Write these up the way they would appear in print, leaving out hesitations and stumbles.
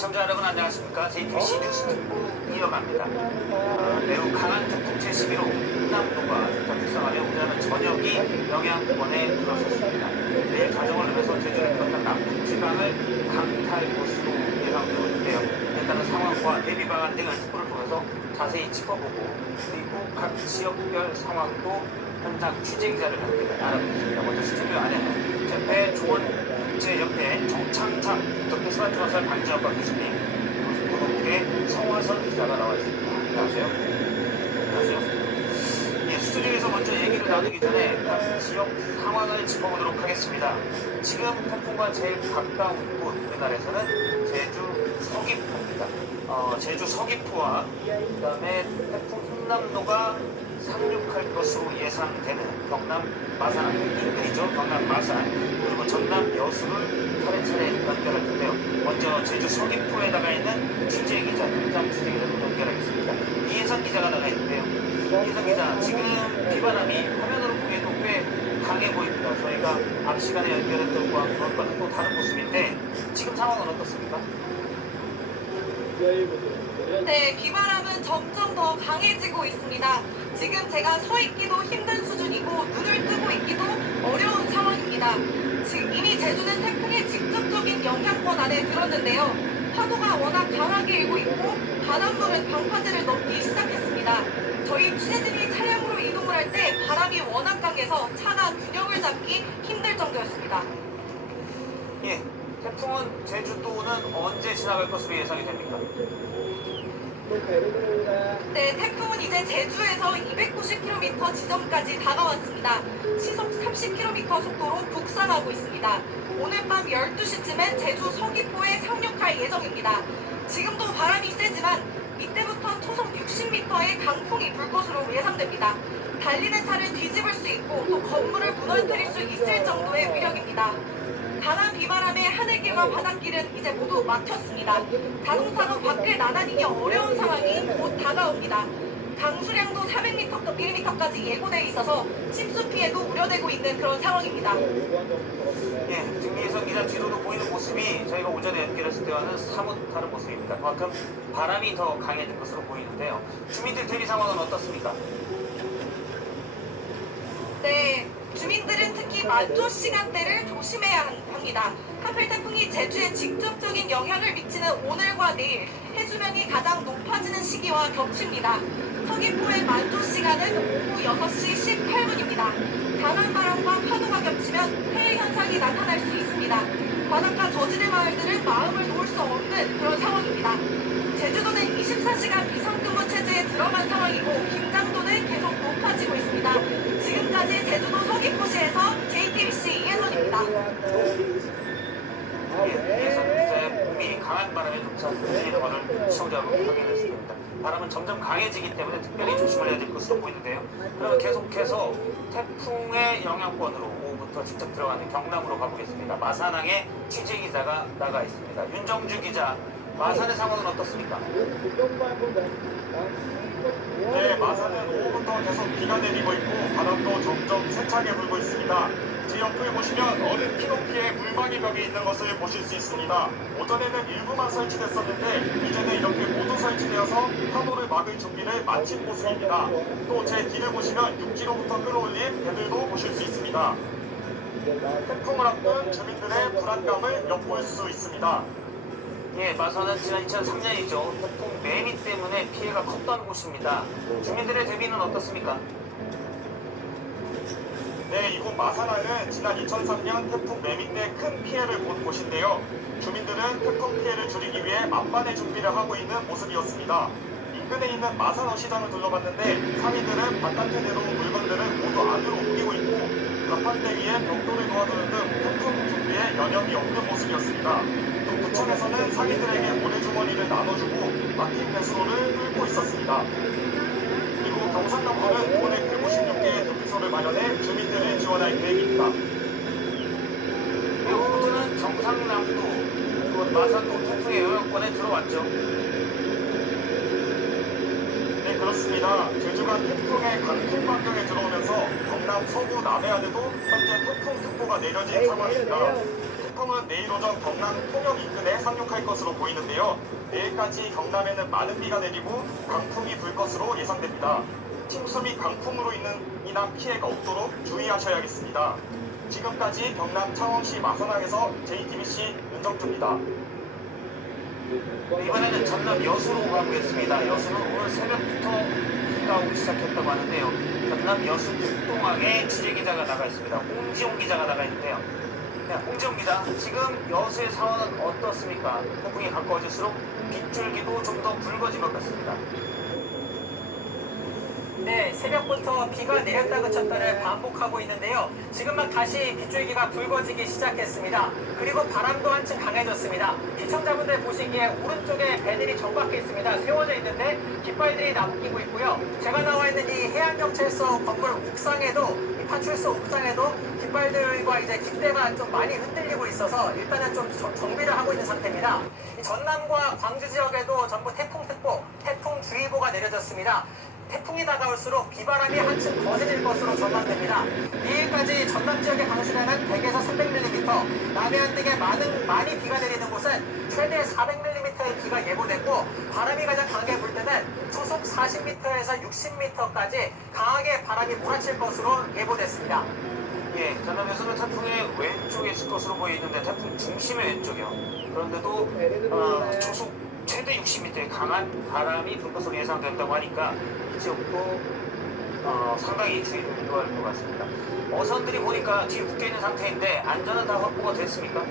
시청자 여러분 안녕하십니까. JTBC 뉴스 특보 이어갑니다. 매우 강한 태풍 제11호 흥남도가 북상하며 우리나라 전역이 영향권에 들어섰습니다. 내일 자정을 넘어서 제주를 비롯한 남북지방을 강타할 것으로 예상되고 있는데요. 일단은 상황과 대비 방안 등을 특보를 통해서 자세히 짚어보고 그리고 각 지역별 상황도 현장 취재 기자를 함께 알아보겠습니다. 먼저 스튜디오 안에는 재패 조원국제협회 정창창 스마트 건설 방지학과 교수님 그리고 고독의 성화선 기자가 나와 있습니다. 안녕하세요. 안녕하세요. 예, 스튜디오에서 먼저 얘기를 나누기 전에 각 지역 상황을 짚어보도록 하겠습니다. 지금 태풍과 제일 가까운 곳 우리나라에서는 제주 서귀포입니다. 제주 서귀포와 그다음에 태풍 흥남로가 상륙할 것으로 예상되는 경남 마산 인근이죠. 경남 마산 그리고 전남 여수를 차례차례 연결할 텐데요. 먼저 제주 서귀포에다가 있는 취재 기자, 현장 취재 기자를 연결하겠습니다. 이혜선 기자가 나가 있는데요. 이혜선 기자, 지금 비바람이 화면으로 보기에도 꽤 강해 보입니다. 저희가 앞 시간에 연결했던 것과는 또 다른 모습인데 지금 상황은 어떻습니까? 네, 비바람은 점점 더 강해지고 있습니다. 지금 제가 서 있기도 힘든 수준이고 눈을 뜨고 있기도 어려운 상황입니다. 지금 이미 제주는 태풍의 직접적인 영향권 안에 들었는데요. 파도가 워낙 강하게 일고 있고 바닷물은 방파제를 넘기 시작했습니다. 저희 취재진이 차량으로 이동을 할 때 바람이 워낙 강해서 차가 균형을 잡기 힘들 정도였습니다. 예, 태풍은 제주도는 언제 지나갈 것으로 예상이 됩니까? 네, 태풍은 이제 제주에서 290km 지점까지 다가왔습니다. 시속 30km 속도로 북상하고 있습니다. 오늘 밤 12시쯤엔 제주 서귀포에 상륙할 예정입니다. 지금도 바람이 세지만 이때부터 초속 60m의 강풍이 불 것으로 예상됩니다. 달리는 차를 뒤집을 수 있고 또 건물을 무너뜨릴 수 있을 정도의 위력입니다. 강한 비바람에 하늘길과 바닷길은 이제 모두 막혔습니다. 자동차도 밖을 나다니기 어려운 상황이 곧 다가옵니다. 강수량도 400mm까지 예고되어 있어서 침수 피해도 우려되고 있는 그런 상황입니다. 예, 지금 이혜선 기자 뒤로도 보이는 모습이 저희가 오전에 연결했을 때와는 사뭇 다른 모습입니다. 그만큼 바람이 더 강해질 것으로 보이는데요. 주민들 대비 상황은 어떻습니까? 네, 주민들은 특히 만조 시간대를 조심해야 합니다. 하필 태풍이 제주에 직접적인 영향을 미치는 오늘과 내일 해수면이 가장 높아지는 시기와 겹칩니다. 서귀포의 만조 시간은 오후 6시 18분입니다. 강한 바람과 파도가 겹치면 폐해 현상이 나타날 수 있습니다. 바닷가 저지대 마을들은 마음을 놓을 수 없는 그런 상황입니다. 제주도는 24시간 비상근무 체제에 들어간 상황이고 긴장도는 계속 높아지고 있습니다. 지금까지 제주도 서귀포시에서 JTBC 이혜선입니다. 이혜선 기자의 몸이 강한 바람에 쫓아 흔들리는 것을 시청자로 확인했습니다. 바람은 점점 강해지기 때문에 특별히 조심을 해야 될 것으로 보이는데요. 그러면 계속해서 태풍의 영향권으로 오후부터 직접 들어가는 경남으로 가보겠습니다. 마산항에 취재 기자가 나가 있습니다. 윤정주 기자, 마산의 상황은 어떻습니까? 네, 마산은 오후부터 계속 비가 내리고 있고 바람도 점점 세차게 불고 있습니다. 제 옆을 보시면 어른 키높이의 물방이 벽이 있는 것을 보실 수 있습니다. 오전에는 일부만 설치됐었는데 이제는 이렇게 모두 설치되어서 파도를 막을 준비를 마친 모습입니다. 또 제 뒤를 보시면 육지로부터 끌어올린 배들도 보실 수 있습니다. 태풍을 앞둔 주민들의 불안감을 엿볼 수 있습니다. 예, 마산은 지난 2003년이죠. 태풍 매미 때문에 피해가 컸던 곳입니다. 주민들의 대비는 어떻습니까? 네, 이곳 마산항은 지난 2003년 태풍 매미 때 큰 피해를 본 곳인데요. 주민들은 태풍 피해를 줄이기 위해 만반의 준비를 하고 있는 모습이었습니다. 인근에 있는 마산어 시장을 둘러봤는데 상인들은 바깥에 내놓은 물건들을 모두 안으로 옮기고 있고 가판대 위에 벽돌을 놓아두는 등 태풍 준비에 여념이 없는 모습이었습니다. 또 부천에서는 상인들에게 모래주머니를 나눠주고 막힌 배수로를 뚫고 있었습니다. 그리고 경상남도는 올해 156개의 대피소를 마련해 주민들을 지원할 계획입니다. 오후부터는 경상남도, 그리고 마산도 태풍의 영향권에 들어왔죠. 네, 그렇습니다. 제주가 태풍의 강풍 반경에 들어오면서 경남 서부 남해안에도 현재 태풍특보가 내려진 상황입니다. 태풍은 내일 오전 경남 통영 인근에 상륙할 것으로 보이는데요. 내일까지 경남에는 많은 비가 내리고 강풍이 불 것으로 예상됩니다. 침수 및 강풍으로 인한 피해가 없도록 주의하셔야겠습니다. 지금까지 경남 창원시 마산항에서 JTBC 윤정주입니다. 이번에는 전남 여수로 가보겠습니다. 여수는 오늘 새벽부터 비가 오기 시작했다고 하는데요. 전남 여수 북동항에 취재기자가 나가 있습니다. 홍지용 기자가 나가 있는데요. 네, 홍지용 기자, 지금 여수의 상황은 어떻습니까? 태풍이 가까워질수록 빗줄기도 좀 더 붉어진 것 같습니다. 네, 새벽부터 비가 내렸다 그쳤다를 반복하고 있는데요. 지금 막 다시 빗줄기가 붉어지기 시작했습니다. 그리고 바람도 한층 강해졌습니다. 시청자분들 보시기에 오른쪽에 배들이 정박해 있습니다. 세워져 있는데 깃발들이 남기고 있고요. 제가 나와 있는 이 해양경찰서 건물 옥상에도, 이 파출소 옥상에도 깃발들과 이제 깃대가 좀 많이 흔들리고 있어서 일단은 좀 정비를 하고 있는 상태입니다. 이 전남과 광주 지역에도 전부 태풍특보, 태풍주의보가 내려졌습니다. 태풍이 다가올수록 비바람이 한층 거세질 것으로 전망됩니다. 내일까지 전남 지역의 강수량은 100에서 300mm, 남해안 등에 많이 비가 내리는 곳은 최대 400mm의 비가 예보됐고, 바람이 가장 강하게 불 때는 초속 40m에서 60m까지 강하게 바람이 몰아칠 것으로 예보됐습니다. 예, 전남에서는 태풍의 왼쪽에 있을 것으로 보이는데 태풍 중심의 왼쪽이요. 그런데도 초속 최대 60m의 강한 바람이 불 것으로 예상된다고 하니까 이 지역도 상당히 주의를 필요할 것 같습니다. 어선들이 보니까 뒤에 묶여있는 상태인데 안전은 다 확보가 됐습니까?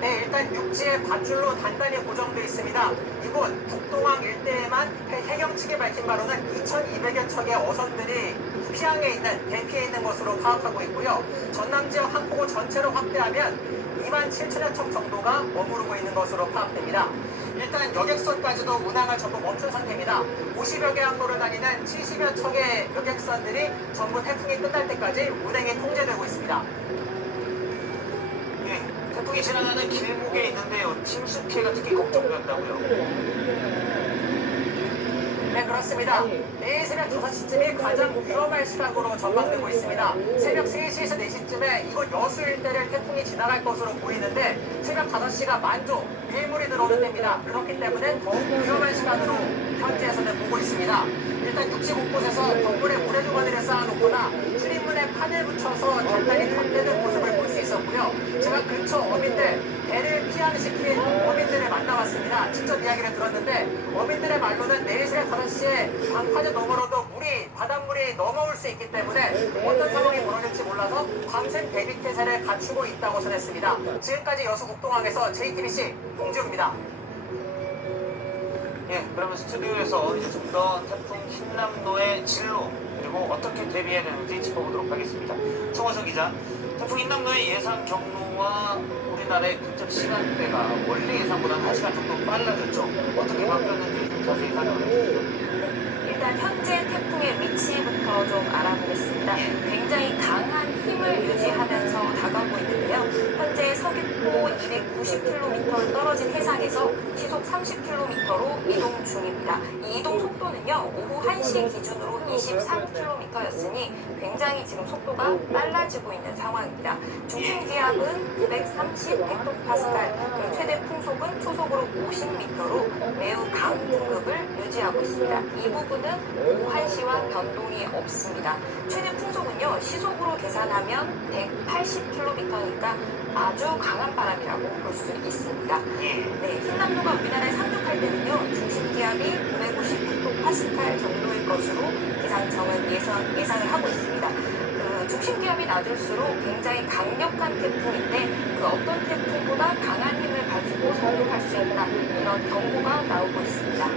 네, 일단 육지에 밧줄로 단단히 고정되어 있습니다. 이곳 북동항 일대에만 해경 측이 밝힌 바로는 2,200여 척의 어선들이 피항에 있는, 대피해 있는 것으로 파악하고 있고요. 전남 지역 항포구 전체로 확대하면 27,000여 척 정도가 머무르고 있는 것으로 파악됩니다. 일단 여객선까지도 운항을 전부 멈춘 상태입니다. 50여 개 항로를 다니는 70여 척의 여객선들이 전부 태풍이 끝날 때까지 운행이 통제되고 있습니다. 예, 태풍이 지나가는 길목에 있는데요. 침수 피해가 특히 걱정된다고요. 네, 그렇습니다. 내일 새벽 5시쯤이 가장 위험할 시각으로 전망되고 있습니다. 새벽 3시에서 4시쯤에 이곳 여수 일대를 태풍이 지나갈 것으로 보이는데 새벽 5시가 만조, 밀물이 들어오는 때입니다. 그렇기 때문에 더욱 위험한 시간으로 현지에서는 보고 있습니다. 일단 육지 곳곳에서 덕분에 모래주머니를 쌓아놓거나 출입문에 판을 붙여서 단단히 덧대는 모습을 볼 수 있었고요. 제가 근처 어민들, 배를 피항시킨 어민들을 만나봤습니다. 직접 이야기를 들었는데 어민들의 말로는 내일 새벽 5시에 방파제 너머로도 바닷물이 넘어올 수 있기 때문에 어떤 상황이 벌어질지 몰라서 밤샘 대비태세를 갖추고 있다고 전했습니다. 지금까지 여수 북동항에서 JTBC 홍지웅입니다. 예, 그러면 스튜디오에서 이제 좀 더 태풍 흰남노의 진로 그리고 어떻게 대비해야 되는지 짚어보도록 하겠습니다. 송호선 기자, 태풍 흰남노의 예상 경로와 우리나라의 근접 시간대가 원래 예상보다 1시간 정도 빨라졌죠. 어떻게 바뀌었는지 좀 자세히 설명을 해주시죠. 일단 현재 태풍의 위치부터 좀 알아보겠습니다. 굉장히 강한 힘을 유지하면서 다가오고 있는데요. 현재 서귀포 290km 떨어진 해상에서 시속 30km로 이동 중입니다. 이 이동 속도는요, 오후 1시 기준으로 23km였으니 굉장히 지금 속도가 빨라지고 있는 상황입니다. 중심 기압은 930헥토파스칼, 그리고 최대 풍속은 초속으로 50m로 매우 강등급을 유지하고 있습니다. 이 부분은 오후 1시와 변동이 없습니다. 최대 풍속은요, 시속으로 계산하면 180km니까 아주 강한 바람이라고 볼 수 있습니다. 네, 흰남노가 우리나라에 상륙할 때는요, 중심 기압이 950헥토파스칼 정도일 것으로 기상청은 예상을 하고 있습니다. 중심 기압이 낮을수록 굉장히 강력한 태풍인데 그 어떤 태풍보다 강한 힘을 가지고 상륙할 수 있다, 이런 경고가 나오고 있습니다.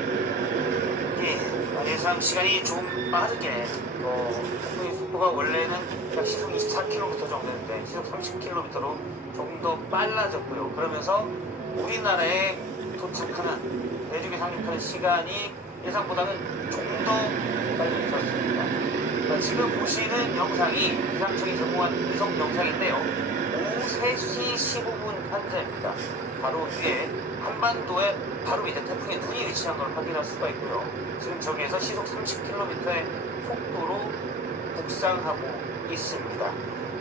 예, 예상 시간이 좀 빠르게 태풍의 속도가 원래는 약 시속 24km 정도인데 시속 30km로 조금 더 빨라졌고요. 그러면서 우리나라에 도착하는, 내륙에 상륙하는 시간이 예상보다는 조금 더 빨리 있었습니다. 지금 보시는 영상이 기상청이 제공한 위성 영상인데요. 오후 3시 15분 현재입니다. 바로 위에 한반도에 바로 밑에 태풍의 눈이 위치한 걸 확인할 수가 있고요. 지금 저기에서 시속 30km의 속도로 북상하고 있습니다.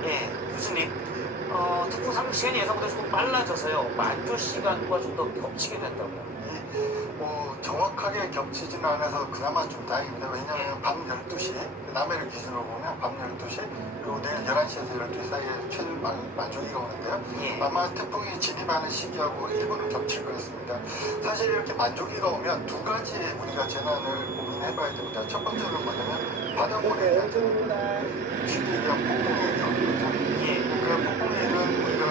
예, 교수님, 태풍 상륙 시간이 예상보다 조금 빨라져서요. 만조 시간과 좀 더 겹치게 된다고요. 정확하게 겹치지는 않아서 그나마 좀 다행입니다. 왜냐하면 밤 12시, 남해를 기준으로 보면 밤 12시, 그리고 내일 11시에서 12시 사이에 최만조기가 오는데요. 예. 아마 태풍이 진입하는 시기하고 일부는 겹칠 것 같습니다. 사실 이렇게 만조기가 오면 두 가지 우리가 재난을 고민해봐야 됩니다. 첫 번째는 뭐냐면 바닷물에 대한 재난, 쉽게 얘기하면 폭풍이 오는 거죠. 예. 그 폭풍일은 우리가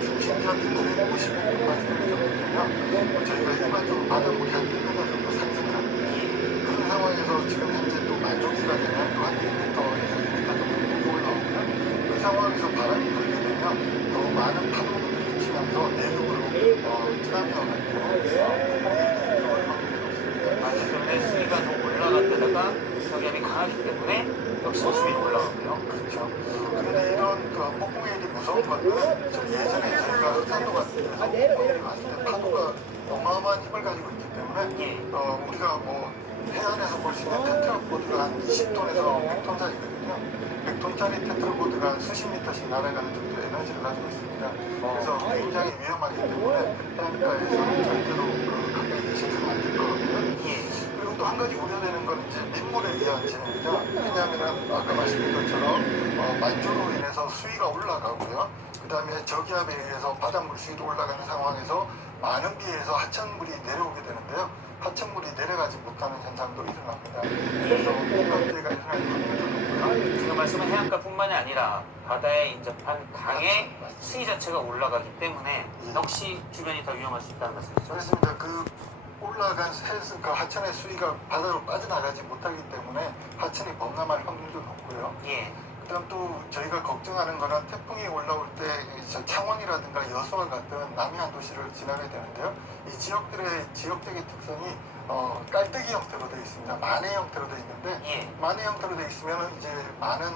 중심점이 955까지 되면 저희가 일반적으로 바닷물이 한 1m 정도 상승을 합니다. 그런 상황에서 지금 현재 또 만조기가 되면 또 한 1m에서 2m 정도 물이 올라오고요. 그 상황에서 바람이 불게 되면 더 많은 파도들이 치면서 내륙으로 쓰나미와 같은 폭풍이 들어올 확률이 높습니다. 만조 때문에 수위가 더 올라갔다가 저기압이 강하기 때문에 역시 수위가 올라가고요. 그렇죠. 그런데 이런 폭풍일이 무서운 것들은 예전에 저희가 흑산도 같은 데서 폭풍일이 왔을 때 파도가 어마어마한 힘을 가지고 있기 때문에 예. 우리가 뭐 해안에서 볼 수 있는 테트라포드가 한 20톤에서 100톤 사이거든요. 100톤짜리 테트라포드가 수십 미터씩 날아가는 정도의 에너지를 가지고 있습니다. 그래서 굉장히 위험하기 때문에 땅가에서는 절대로 가까이 계셔서는 안 될 거고요. 예. 그리고 또 한 가지 우려되는 건 이제 민물에 의한 재해입니다. 왜냐하면 아까 말씀드린 것처럼 만조로 인해서 수위가 올라가고요. 그 다음에 저기압에 의해서 바닷물 수위도 올라가는 상황에서 많은 비에서 하천물이 내려오게 되는데요. 하천물이 내려가지 못하는 현상도 일어납니다. 그래서 폭감대가 일어날 확률도 높고요. 지금 말씀은 해안가뿐만이 아니라 바다에 인접한 강의 맞습니다. 수위 자체가 올라가기 때문에 역시 주변이 더 위험할 수 있다는 말씀이죠. 그렇습니다. 그 올라간 해수가 하천의 수위가 바다로 빠져나가지 못하기 때문에 하천이 범람할 확률도 높고요. 예. 그다음 또 저희가 걱정하는 거는 태풍이 올라올 때 창원이라든가 여수와 같은 남해안 도시를 지나게 되는데요. 이 지역적인 특성이 깔때기 형태로 되어 있습니다. 만해 형태로 되어 있는데 예. 만해 형태로 되어 있으면 이제 많은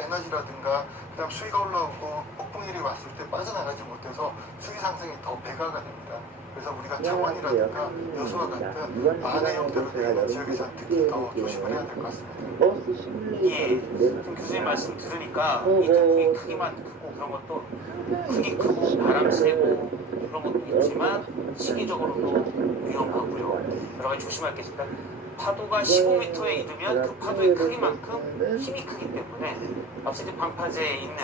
에너지라든가 그다음 수위가 올라오고 폭풍일이 왔을 때 빠져나가지 못해서 수위 상승이 더 배가가 됩니다. 그래서 우리가 창원이라든가 여수와 같은 만해 형태로 되어 있는 지역에서 특히 더 조심을 해야 될 것 같습니다. 예. 지금 교수님 말씀 들으니까 이 태풍이 크기만 크고 그런 것도 크기 크고 바람 세고 그런 것도 있지만 시기적으로도 위험하고요. 여러 가지 조심할 게 있습니다. 파도가 15m에 이르면 그 파도의 크기만큼 힘이 크기 때문에 앞서 방파제에 있는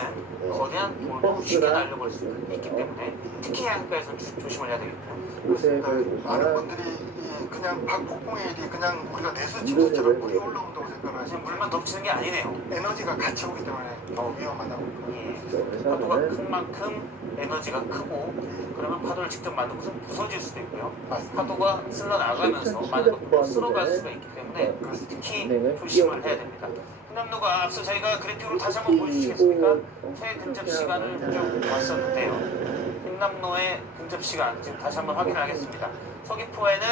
거대한 돌도 쉽게 날려버릴 수 있기 때문에 특히 해안가에서는 조심을 해야 되겠다. 그렇습니다. 많은 분들이 그냥 폭풍일이 그냥 우리가 내수 침수처럼 물이 올라온다고 생각을 그냥 하시면 물만 덮치는 게 아니네요. 에너지가 같이 오기 때문에 더 위험하다고. 예. 파도가 큰 만큼 에너지가 크고 그러면 파도를 직접 만든 것은 부서질 수도 있고요. 맞습니다. 파도가 쓸려나가면서 많은 것들이 쓸어갈 수가 있기 때문에 특히 조심을 해야 됩니다. 횡남로가 앞서 저희가 그래픽으로 다시 한번 보여주시겠습니까? 최근접 시간을 쭉 봤었는데요. 횡남로의 근접 시간 지금 다시 한번 확인을 하겠습니다. 서귀포에는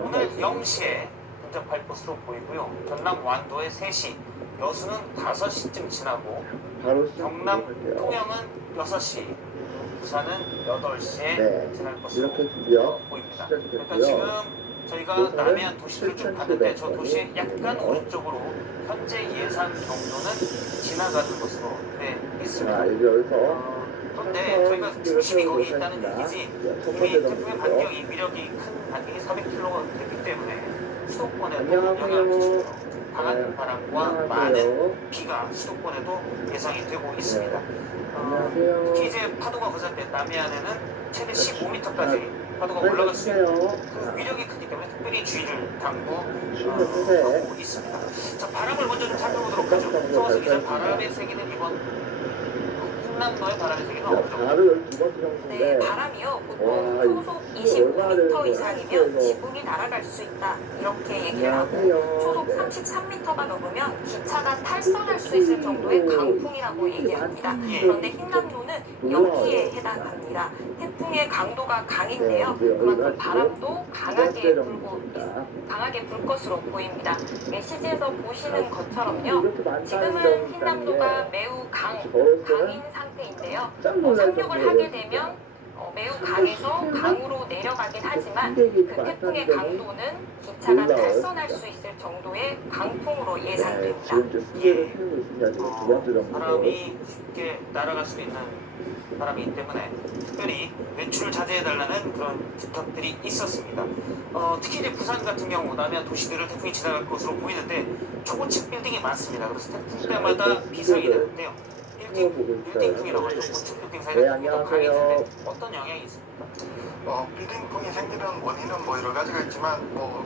오늘 0시에 근접할 것으로 보이고요. 전남 완도에 3시, 여수는 5시쯤 지나고 경남 통영은 6시, 부산은 8시에 지날 것으로 보입니다. 그러니까 지금 저희가 남해안 도시를 쭉 봤는데 저 도시의 약간 오른쪽으로 현재 예상 경로는 지나가는 것으로 돼 있습니다. 그런데 저희가 중심이 거기 있다는 얘기지 이미 태풍의 반경이 위력이 큰 반경이 400km가 됐기 때문에 수도권에도 영향을 미치고요. 강한 바람과 많은 비가 수도권에도 예상이 되고 있습니다. 특히 이제 파도가 거셀 때 남해안에는 최대 15m까지 파도가 올라갈 수 있는 그 위력이 크기 때문에 특별히 주의를 당부하고 있습니다. 자, 바람을 먼저 좀 살펴보도록 하죠. 서울서 기자, 바람의 세기는 이번 횡남로의 바람의 세기는 어느 정도? 네, 바람이요. 보통 초속 25m 이상이면 지붕이 날아갈 수 있다. 이렇게 얘기를 하고 초속 33m가 넘으면 기차가 탈선할 수 있을 정도의 강풍이라고 얘기합니다. 그런데 흰남노는 여기에 해당합니다. 태풍의 강도가 강인데요. 그만큼 바람도 강하게 불 것으로 보입니다. 메시지에서 보시는 것처럼요. 지금은 흰남노가 매우 강인 상태인데요. 상륙을 하게 되면 매우 강해서 강으로 내려가긴 하지만 그 태풍의 강도는 기차가 탈선할 수 있을 정도의 강풍으로 네, 예상됩니다. 지금 저 스키를 키우고 있습니다. 지금 두 번째 정도. 바람이 쉽게 날아갈 수 있는 바람이기 때문에 특별히 외출을 자제해달라는 그런 부탁들이 있었습니다. 특히 이제 부산 같은 경우 남해안 도시들을 태풍이 지나갈 것으로 보이는데 초고층 빌딩이 많습니다. 그래서 태풍 때마다 비상이 되는데요. 빌딩풍이라고 하죠. 고층 빌딩 사이에 네, 태풍이 더 강해지는데 안녕하세요. 어떤 영향이 있습니까? 빌딩풍이 생기는 원인은 뭐 여러 가지가 있지만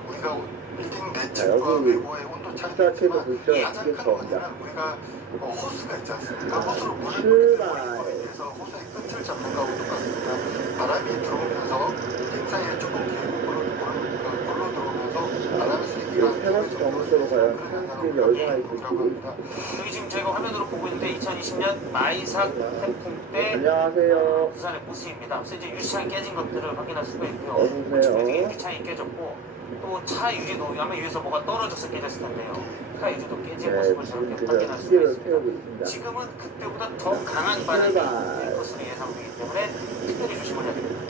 우리가 빌딩 자, 내측과 여기 외부의 온도 차이가 시작해도 있지만 불편 가장 큰 있겠습니다. 원인은 우리가 호스가 있지 않습니까? 호스로 물을 출발. 뿌리면서 호스의 끝을 잡는 거하고 똑같습니다. 바람이 들어오면서 빌딩 사이에 조금 길고 물로 들어오면서 바람의 세기가 세 번째 정도로 과연 한국이 얼마나 있을지. 여기 지금 저희가 화면으로 보고 있는데 2020년 마이삭 태풍 때 안녕하세요. 부산의 모습입니다. 앞서 이제 유리창이 깨진 것들을 확인할 수가 있고요. 어서오세요. 지금 유리창이 깨졌고 또 차 유리도 아마 위에서 뭐가 떨어져서 깨졌을 텐데요. 차 유리도 깨진 네, 모습을 지금 저렇게 제가 확인할 수가 스키를 있습니다. 세우고 있습니다. 지금은 그때보다 더 강한 바람이 될 것으로 예상되기 때문에 특별히 조심을 해야 됩니다.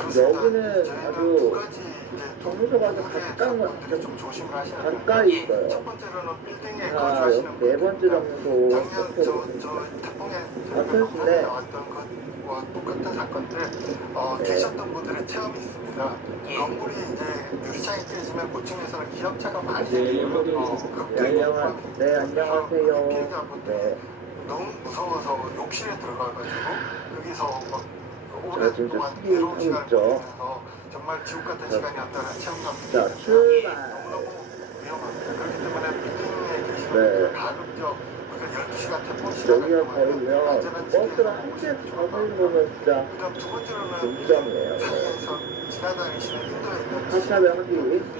여기는 저희는 아주 두 가지 이제 정서가 좀 조심을 하셔야 됩니다. 가까이 있어요. 첫 번째로는 빌딩에 자, 거주하시는 네 번째 정도 작년 살펴보겠습니다. 태풍에 아천시네. 나왔던 것과 똑같은 사건들 네. 계셨던 분들의 체험이 있습니다. 예. 건물이 이제 유리창이 깨지면 고층에서는 기압차가 많이 네, 생기고 네, 안녕하세요. 피해자분들 네. 너무 무서워서 욕실에 들어가가지고 거기서 막 제가 지금 오랫동안 스키 괴로운 하고 시간을 있죠. 보내면서 정말 지옥 같은 시간이었다는 체험담. 자, 출발. 너무너무 위험합니다. 그렇기 때문에 빌딩에 계시는 네. 분들 가급적 우리가 12시간 태풍 시간을 여기가 거의 동안은 면 안전한 버스를 집에 한 오시는 개 게 더 좋을 것 보면 같고요. 진짜 그다음 두 번째로는 굉장해요. 사이에서 지나다니시는 인도에 있는 하차를 하기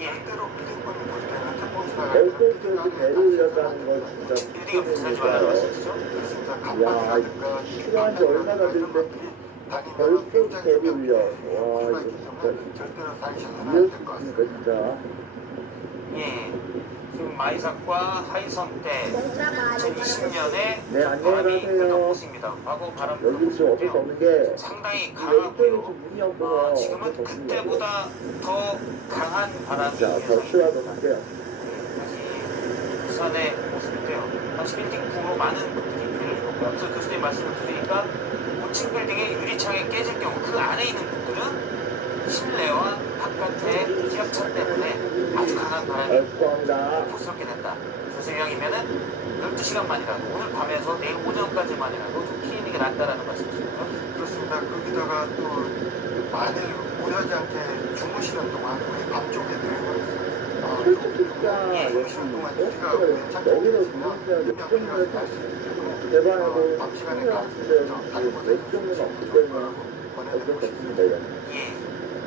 절대로 빌딩권이 볼 때는 태풍 시간에 에어포트에서 배를 올렸다는 건 진짜 빌딩이 부서지지 말라는 무서운데요. 말씀이시죠? 그렇습니다. 야, 간판이라든가 필요한 지 얼마나 됐는데 다니면 벌써 굉장히 배를 올려. 와, 위험하기 이거 때문에 진짜 절대로 다니셔서는 이럴 안 수 될 것 같습니다. 있습니까, 진짜. 예. 지금 마이삭과 하이선 때 2020년에 네, 안녕히 가세요. 모습입니다. 과거 바람 여기 지금 어쩔 수 없는 게 상당히 이 왼쪽에 강하고요. 지금 문이 없어서 지금은 어쩔 수 없습니다. 그때보다 더 강한 바람이 자, 더 예상됩니다. 출발도 갈게요. 다시 부산의 모습인데요. 당시 빌딩풍으로 많은 분들이 피해를 입었고요. 앞서 교수님 말씀을 드리니까 고층 빌딩의 유리창이 깨질 경우 그 안에 있는 분들은 실내와 바깥의 기압차 때문에 아주 강한 바람이 수고합니다. 부스럽게 된다. 조세형이면은 12시간만이라도 오늘 밤에서 내일 오전까지만이라도 좀 피해 있는 게 낫다라는 말씀이시죠. 그렇습니다. 거기다가 또 만일 무리하지 않게 주무시는 동안 우리 밤 쪽에 내리고 솔직히 진짜 예, 여기 주무시는 동안 유리가 버스를 괜찮게 여기서 되시면 누군가 유병비가 역전을 날수 있고 대반하고 밤 시간에 수면하는데 왼쪽은 없기 때문에 어쩔 수 없습니다. 이건. 예.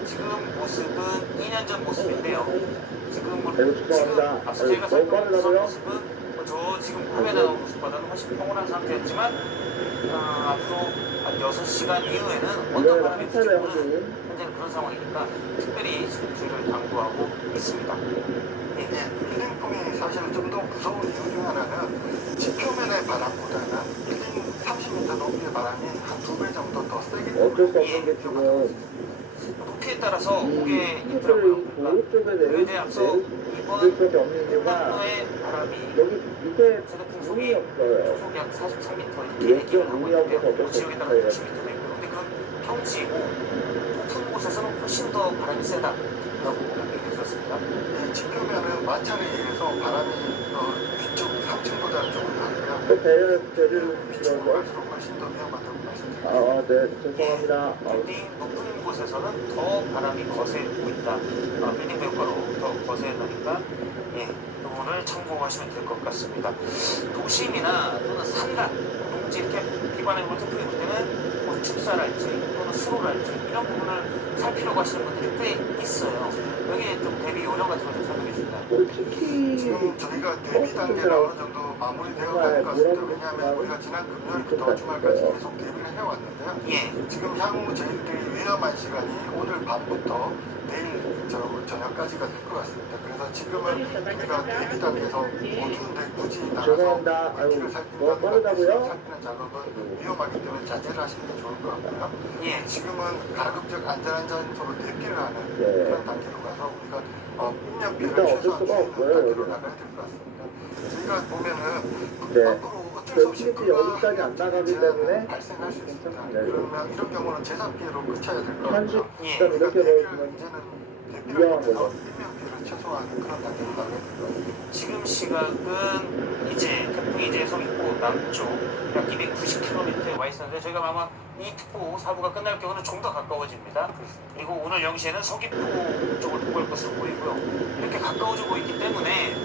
지금 모습은 2년 전 모습인데요. 지금 아이고, 죄송합니다. 앞서 저희가 너무 살펴본 빠르다고요? 모습은 저 지금 화면에 나온 모습보다는 훨씬 평온한 상태였지만 앞으로 한 6시간 이후에는 어떤 이거는 바람이 하차를 불지는 하긴 현재는 그런 상황이니까 특별히 주의를 당부하고 있습니다. 예. 빌딩풍이 사실 좀 더 무서운 이유 중 하나는 지표면의 바람보다는 빌딩 30m 높이의 바람이 한 2배 정도 더 세기 어쩔 수 때문에 없는 게 지금 높이에 따라서 그게 이 있더라고요. 히트를 도로 쪽에 그런데 내릴 앞서 이번 수밖에 없는 이유가 한반도의 바람이 여기 밑에 최대 문이 풍속이 없어요. 초속 약 43m 이렇게 왼쪽 얘기를 하고 문이 있는데요. 없어서 어쩔 수 지역에 따라 없어요. 60m도 있고 근데 그건 평지이고 높은 곳에서는 훨씬 더 바람이 세다라고 얘기해 주셨습니다. 이 지표면은 마찰에 의해서 바람이 위쪽 3층보다는 조금 나고요. 또 배를 위쪽으로 들어서 갈수록 훨씬 더 위험하다고 말씀드립니다. 네, 죄송합니다. 빌딩 높은 곳에서는 더 바람이 거세고 있다. 빌딩 배우가로 더 거세다니까 예, 이 부분을 참고하시면 될 것 같습니다. 도심이나 또는 산간, 농지 이렇게 비관의 물을 태풍이 불 때는 뭐 축사랄지 또는 수로랄지 이런 부분을 살피려고 하시는 분들이 꽤 있어요. 여기에 좀 대비 요령 같은 걸 좀 설명해 주실까요? 솔직히 지금 저희가 대비 단계를 어느 정도 마무리되어 갈 것 같습니다. 왜냐하면 우리가 지난 금요일부터 주말까지 계속 대비를 해왔는데요. 예. 지금 향후 저희들이 위험한 시간이 오늘 밤부터 내일 저녁까지가 될 것 같습니다. 그래서 지금은 우리가 대비 단계에서 어두운데 굳이 나가서 죄송합니다. 아유, 위치를 뭐 빠르다고요? 살피는 작업은 위험하기 때문에 자제를 하시는 게 좋을 것 같고요. 예. 지금은 가급적 안전한 장소로 대피를 하는 네. 그런 단계로 가서 우리가 인명 피해를 일단 어쩔 최소한 수가 줄이는 없어요, 단계로 여기는. 나가야 될 것 같습니다. 저희가 보면은 네. 앞으로 어쩔 수 없이 피해들이 여기까지 안 나가기 때문에 발생할 수 있습니다. 괜찮습니다. 그러면 이런 경우는 재산 피해로 그쳐야 될 것 현실 같고요. 예. 일단 이렇게 보시면 이제는 위험한 대피를 거죠. 해서 인명 피해를 최소화하는 그런 단계로 나가야 될 것 같습니다. 지금 시각은 이제 태풍이 이제 서귀포 남쪽 약 290km에 와 있었는데 저희가 아마 이 특보 사부가 끝날 경우는 좀 더 가까워집니다. 그리고 오늘 0시에는 서귀포 쪽을 통보할 것으로 보이고요. 이렇게 가까워지고 있기 때문에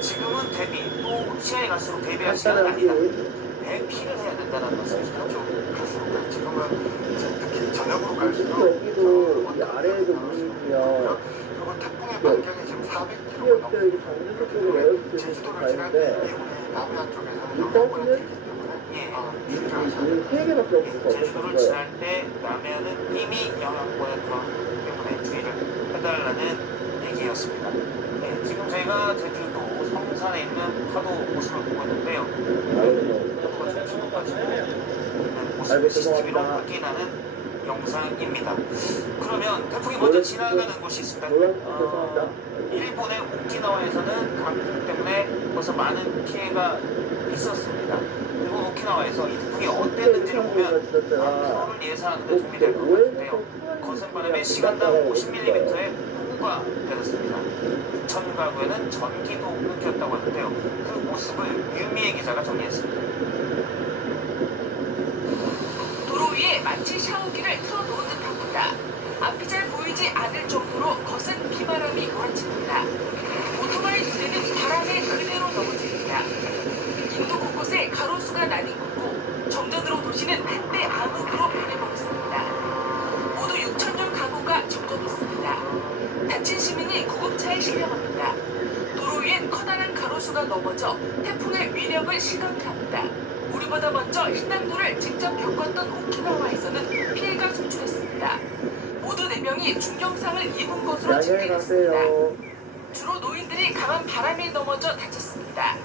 지금은 대비 또 시간이 갈수록 대비할 시간은 아니다. 대피를 해야 된다는 말씀이시죠? 그렇습니다. 지금은 이제 특히 저녁으로 갈수록 여기도 이 아래에도 문이고요. 그리고 태풍의 반경이 지금 400km가 피해들 넘습니다. 정주 쪽으로 내려올 수 제주도를 가 지날 때 있는데 우리 남해안 쪽에서는 이 영향권이 버스는 되기 때문에 예. 주의를 하셔야 됩니다. 문 3개밖에 없어서 제주도를 어렵습니다. 지날 때 남해안은 이미 영향권에 들어있기 때문에 주의를 해달라는 얘기였습니다. 네, 지금 저희가 제주도 성산에 있는 파도 모습을 보고 있는데요. 파도가 중심으로 빠지고 있는 모습을 CCTV로 확인하는 영상입니다. 그러면 태풍이 먼저 지나가는 곳이 있습니다. 죄송합니다. 일본의 오키나와에서는 강풍 때문에 벌써 많은 피해가 있었습니다. 일본 오키나와에서 이 태풍이 어땠는지를 보면 앞으로를 예상하는 데 도움이 될 것 같은데요. 거센 바람에 시간당 50mm의 폭우가 내렸습니다. 6천 가구에는 전기도 끊겼다고 하는데요. 그 모습을 유미애 기자가 정리했습니다. 도로 위에 마치 샤워기를 틀어놓은 듯합니다. 앞이 잘 보이지 않을 정도로 거센 비바람이 몰아칩니다. 오토바이 두 대는 바람에 그대로 넘어집니다. 인도 곳곳에 가로수가 나뉘고 정전으로 도시는 한때 암흑으로 변해버렸습니다. 모두 6천여 가구가 정전했습니다. 다친 시민이 구급차에 실려갑니다. 도로 위엔 커다란 가로수가 넘어져 태풍의 위력을 실감케 합니다. 우리보다 먼저 흰남노를 직접 겪었던 오키나와에서는 피해가 속출했습니다. 모두 4명이 중경상을 입은 것으로 안녕히 집계됐습니다. 가세요. 주로 노인들이 강한 바람에 넘어져 다쳤습니다.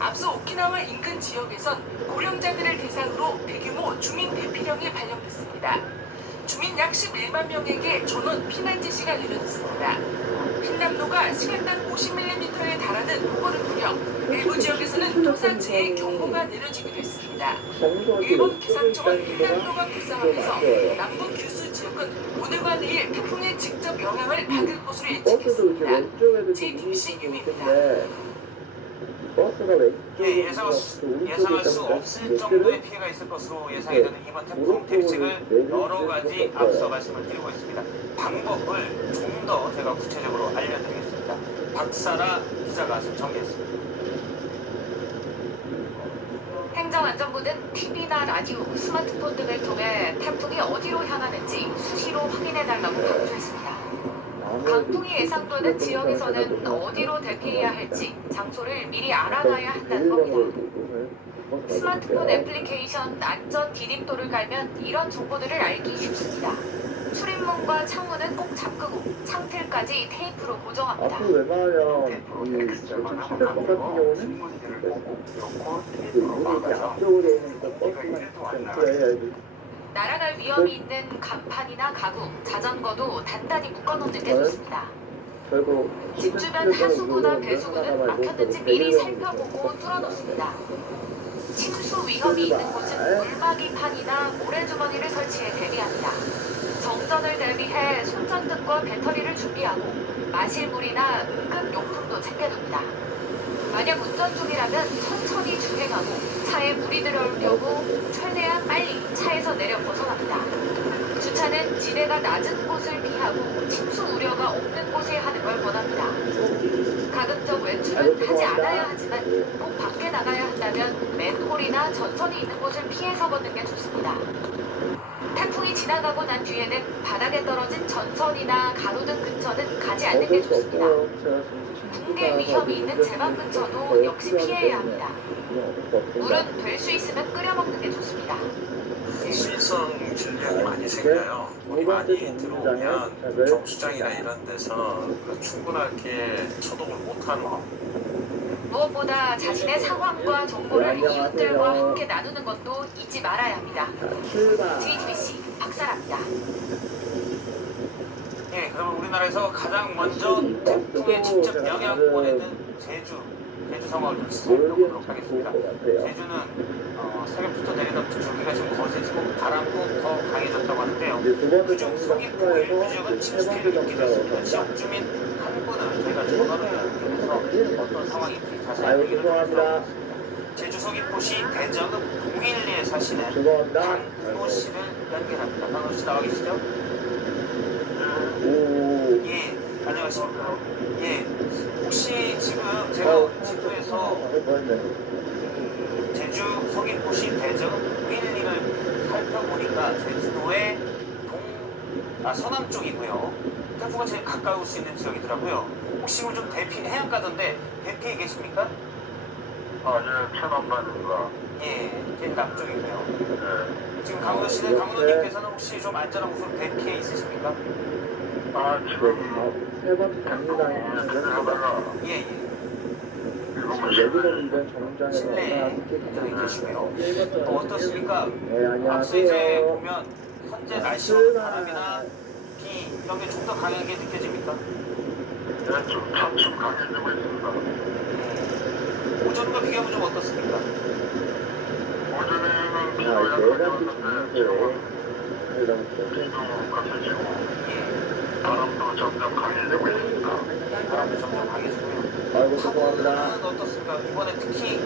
앞서 오키나와 인근 지역에선 고령자들을 대상으로 대규모 주민 대피령이 발령됐습니다. 주민 약 11만 명에게 전원 피난 지시가 내려졌습니다. 흰남노가 시간당 50mm에 달하는 폭우를 부려 일부 지역에서는 토사지의 경보가 내려지기도 했습니다. 일본 기상청은 흰남노가 불쌍하면서 남부 규슈 지역은 오늘과 내일 태풍의 직접 영향을 받을 것으로 버스도 이렇게 예측했습니다. 왼쪽에도 JTBC 문이 유입니다. 있는데 버스가 왼쪽에 예, 예상할 수 없을 정도의 피해가 있을 것으로 예상이 되는 이번 태풍 대책을 여러 가지 앞서 말씀을 드리고 있습니다. 방법을 좀 더 제가 구체적으로 알려드리겠습니다. 박사라 기자가 정리했습니다. 행정안전부는 TV나 라디오, 스마트폰 등을 통해 태풍이 어디로 향하는지 수시로 확인해달라고 강조했습니다. 강풍이 예상되는 지역에서는 어디로 대피해야 할지 장소를 미리 알아놔야 한다는 겁니다. 스마트폰 애플리케이션 안전 디딤돌을 깔면 이런 정보들을 알기 쉽습니다. 출입문과 창문은 꼭 잠그고 창틀까지 테이프로 고정합니다. 앞으로 웬만하면 이 전철 같은 경우는 문이 이렇게 앞쪽으로 돼 있으니까 버스만 전투해야 날아갈 위험이 있는 간판이나 가구, 자전거도 단단히 묶어놓는 게 좋습니다. 결국 집 주변 하수구나 배수구는 막혔는지 미리 살펴보고 뚫어놓습니다. 침수 위험이 있는 곳은 물막이판이나 모래주머니를 설치해 대비합니다. 정전을 대비해 손전등과 배터리를 준비하고 마실 물이나 응급용품도 챙겨둡니다. 만약 운전 중이라면 천천히 주행하고 차에 물이 들어오려고 최대한 빨리 차에서 내려 벗어납니다. 주차는 지대가 낮은 곳을 피하고 침수 우려가 없는 곳에 하는 걸 권합니다. 가급적 외출은 하지 않아야 하지만 꼭 밖에 나가야 한다면 맨홀이나 전선이 있는 곳을 피해서 걷는 게 좋습니다. 태풍이 지나가고 난 뒤에는 바닥에 떨어진 전선이나 가로등 근처는 가지 않는 게 어쩔 수 좋습니다. 없어요. 제가 지금 붕괴 위험이 있는 제방 근처도 역시 피해야 합니다. 물은 될 수 있으면 끓여 먹는 게 좋습니다. 수인성 질병이 많이 생겨요. 물이 많이 들어오면 정수장이나 이런 데서 충분하게 소독을 못하는 거. 무엇보다 자신의 상황과 정보를 이웃들과 함께 나누는 것도 잊지 말아야 합니다. JTBC 박사랍니다. 예, 그러면 우리나라에서 가장 먼저 태풍에 직접 영향을 보내는 제주 상황을 좀 살펴보도록 하겠습니다. 제주는 새벽부터 내리던 비줄기가 지금 거세지고 바람도 더 강해졌다고 하는데요. 그중 서귀포 일부 지역은 침수 피해를 입기도 했습니다. 지역 주민 한 분을 저희가 전화로 연결해서 어떤 상황인지 자세히 얘기를 해주세요. 제주 서귀포시 대정읍 동일리에 사시는 강은호 씨를 연결합니다. 강은호 씨 나와 계시죠? 예, 안녕하십니까. 예, 혹시 지금 제가 지도에서 제주 서귀포시 대정읍 동일리를 살펴보니까 제주도의 서남 쪽이고요. 태풍가 제일 가까울 수 있는 지역이더라고요. 혹시 지금 좀 해안가던데 대피해 계십니까? 예, 최남단입니다. 예, 제일 남쪽이고요. 예. 지금 강은호님께서는 혹시 좀 안전한 곳으로 대피해 있으십니까? 지금 세번 당일당일 하다가 예, 예. 내비던데 정장에 실내에 굉장히 계시고요. 어떻습니까? 네, 앞서 이제 안녕하세요. 보면 현재 날씨와 바람이나 비 이런 게 좀 더 강하게 느껴집니까? 예, 좀 차츰 강해지고 있습니다. 오전과 비교하면 좀 어떻습니까? 어제는 비가 아, 약하게 내가 왔는데 지금은 이런 비도 거세지고 예, 바람도 점점 강해지고 있습니다. 바람도 점점 강해지고요. 아이고 죄송합니다. 파도는 어떻습니까? 이번에 특히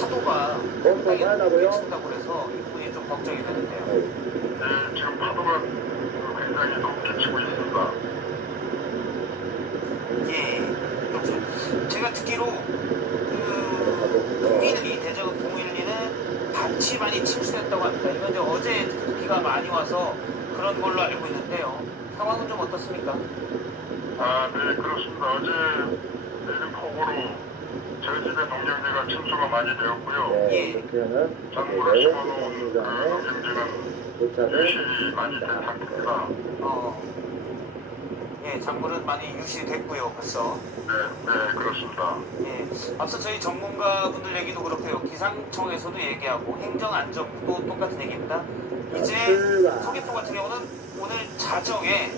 파도가 더 땅에 많다고요? 친다고 그래서 이 부분이 좀 걱정이 되는데요. 예, 지금 파도가 굉장히 높게 치고 있습니다. 예, 그렇죠. 제가 듣기로 동일리 대전읍 동일리는 밭이 많이 침수됐다고 합니다. 이건 이제 어제 비가 많이 와서 그런 걸로 알고 있는데요. 상황은 좀 어떻습니까? 네, 그렇습니다. 어제 내린 폭우로 저희 집에 농경지가 침수가 많이 되었고요. 예. 이렇게는 작물을 심어놓은 그 공장에 농경지는 도착을 유실이 많이 된 상태입니다. 예, 작물은 많이 유실됐고요, 벌써. 네, 그렇습니다. 예, 앞서 저희 전문가분들 얘기도 그렇고요. 기상청에서도 얘기하고 행정안전부도 똑같은 얘기입니다. 이제 서귀포 같은 경우는 오늘 자정에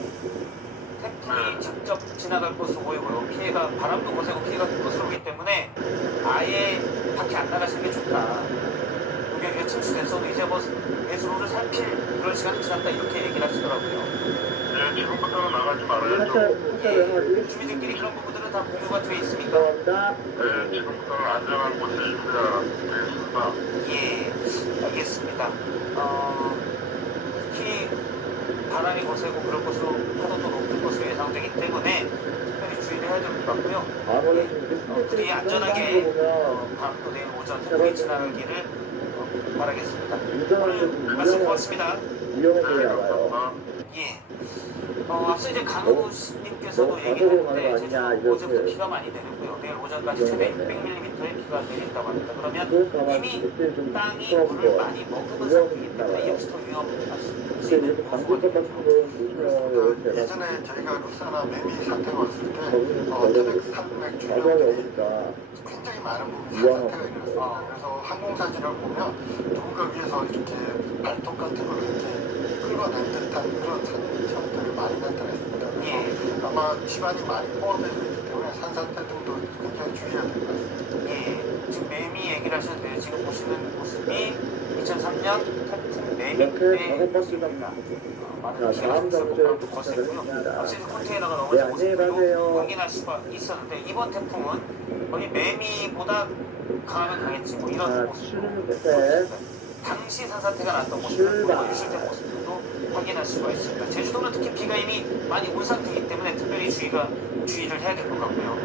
태풍이 직접 지나갈 것으로 보이고요. 피해가 바람도 거세고 피해가 큰 것으로 보기 때문에 아예 밖에 안 나가시는 게 좋다. 여기가 침수됐어도 이제 뭐 배수로를 살필 그런 시간이 지났다 이렇게 얘기를 하시더라고요. 네, 지금부터는 나가지 말아야죠. 예, 주민들끼리 그런 부분들은 다 공유가 되어 있습니까? 네, 지금부터는 안전한 곳에 있어야 되겠습니다. 예, 알겠습니다. 특히 바람이 거세고 그럴 것으로 파도도 높을 것으로 예상되기 때문에 특별히 주의를 해야 될 것 같고요. 부디 안전하게 밤또 내일 오전 태풍이 지나가기를 바라겠습니다. 오늘 말씀 고맙습니다. 위험해 나가요. 예. 앞서 이제 강우 님께서도 얘기를 했는데 제주 어제부터 비가 많이 내리고요. 내일 오전까지 최대 600mm의 비가 내린다고 합니다. 그러면 이미 땅이 물을 많이 머금은 상태이기 때문에 이 역시 더 위험할 수 있는 요소가 되겠죠. 예전에 저희가 룩사나 매미 사태가 왔을 때 태백 산맥 주변들이 굉장히 많은 부분 산사태가 일어났습니다. 그래서 항공사진을 보면 누군가 위에서 이렇게 발톱 같은 걸 이렇게 끌어낸 듯한 그런 현상들이 많이 나타났습니다. 그래서 아마 지반이 많이 포함되어 있기 때문에 산사태 등도 굉장히 주의해야 될 것 같습니다. 예, 지금 매미 얘기를 하셨는데 지금 보시는 모습이 2003년 태풍 매미 이렇게 때 작업 버스가 많은 피해가 있었고 바람도 거셌고요. 앞서 콘테이너가 넘어진 모습도 확인할 수가 있었는데 이번 태풍은 거의 매미보다 강하면 강했지 뭐 이런 모습으로 당시 산사태가 났던 모습도 유실된 모습들도 확인할 수가 있습니다. 제주도는 특히 비가 이미 많이 온 상태이기 때문에 특별히 주의를 해야 될 것 같고요.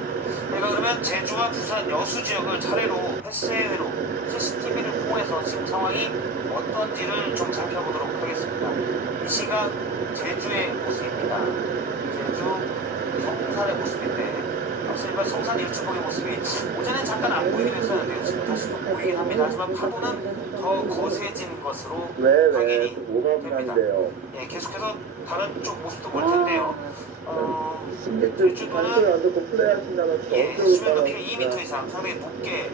저희가 그러면 제주와 부산 여수 지역을 차례로 패스회로 CCTV를 통해서 지금 상황이 어떤지를 좀 살펴보도록 하겠습니다. 이 시각 제주의 모습입니다. 제주 성산의 모습인데 박수님과 성산 일출봉의 모습이 오전엔 잠깐 안 보이긴 했었는데요. 지금 다시 또 보이긴 합니다. 하지만 파도는 더 거세진 것으로 확인이 됩니다. 예, 계속해서 다른 쪽 모습도 볼 텐데요. 제주도는 예, 수면 높이 2m 이상 상당히 높게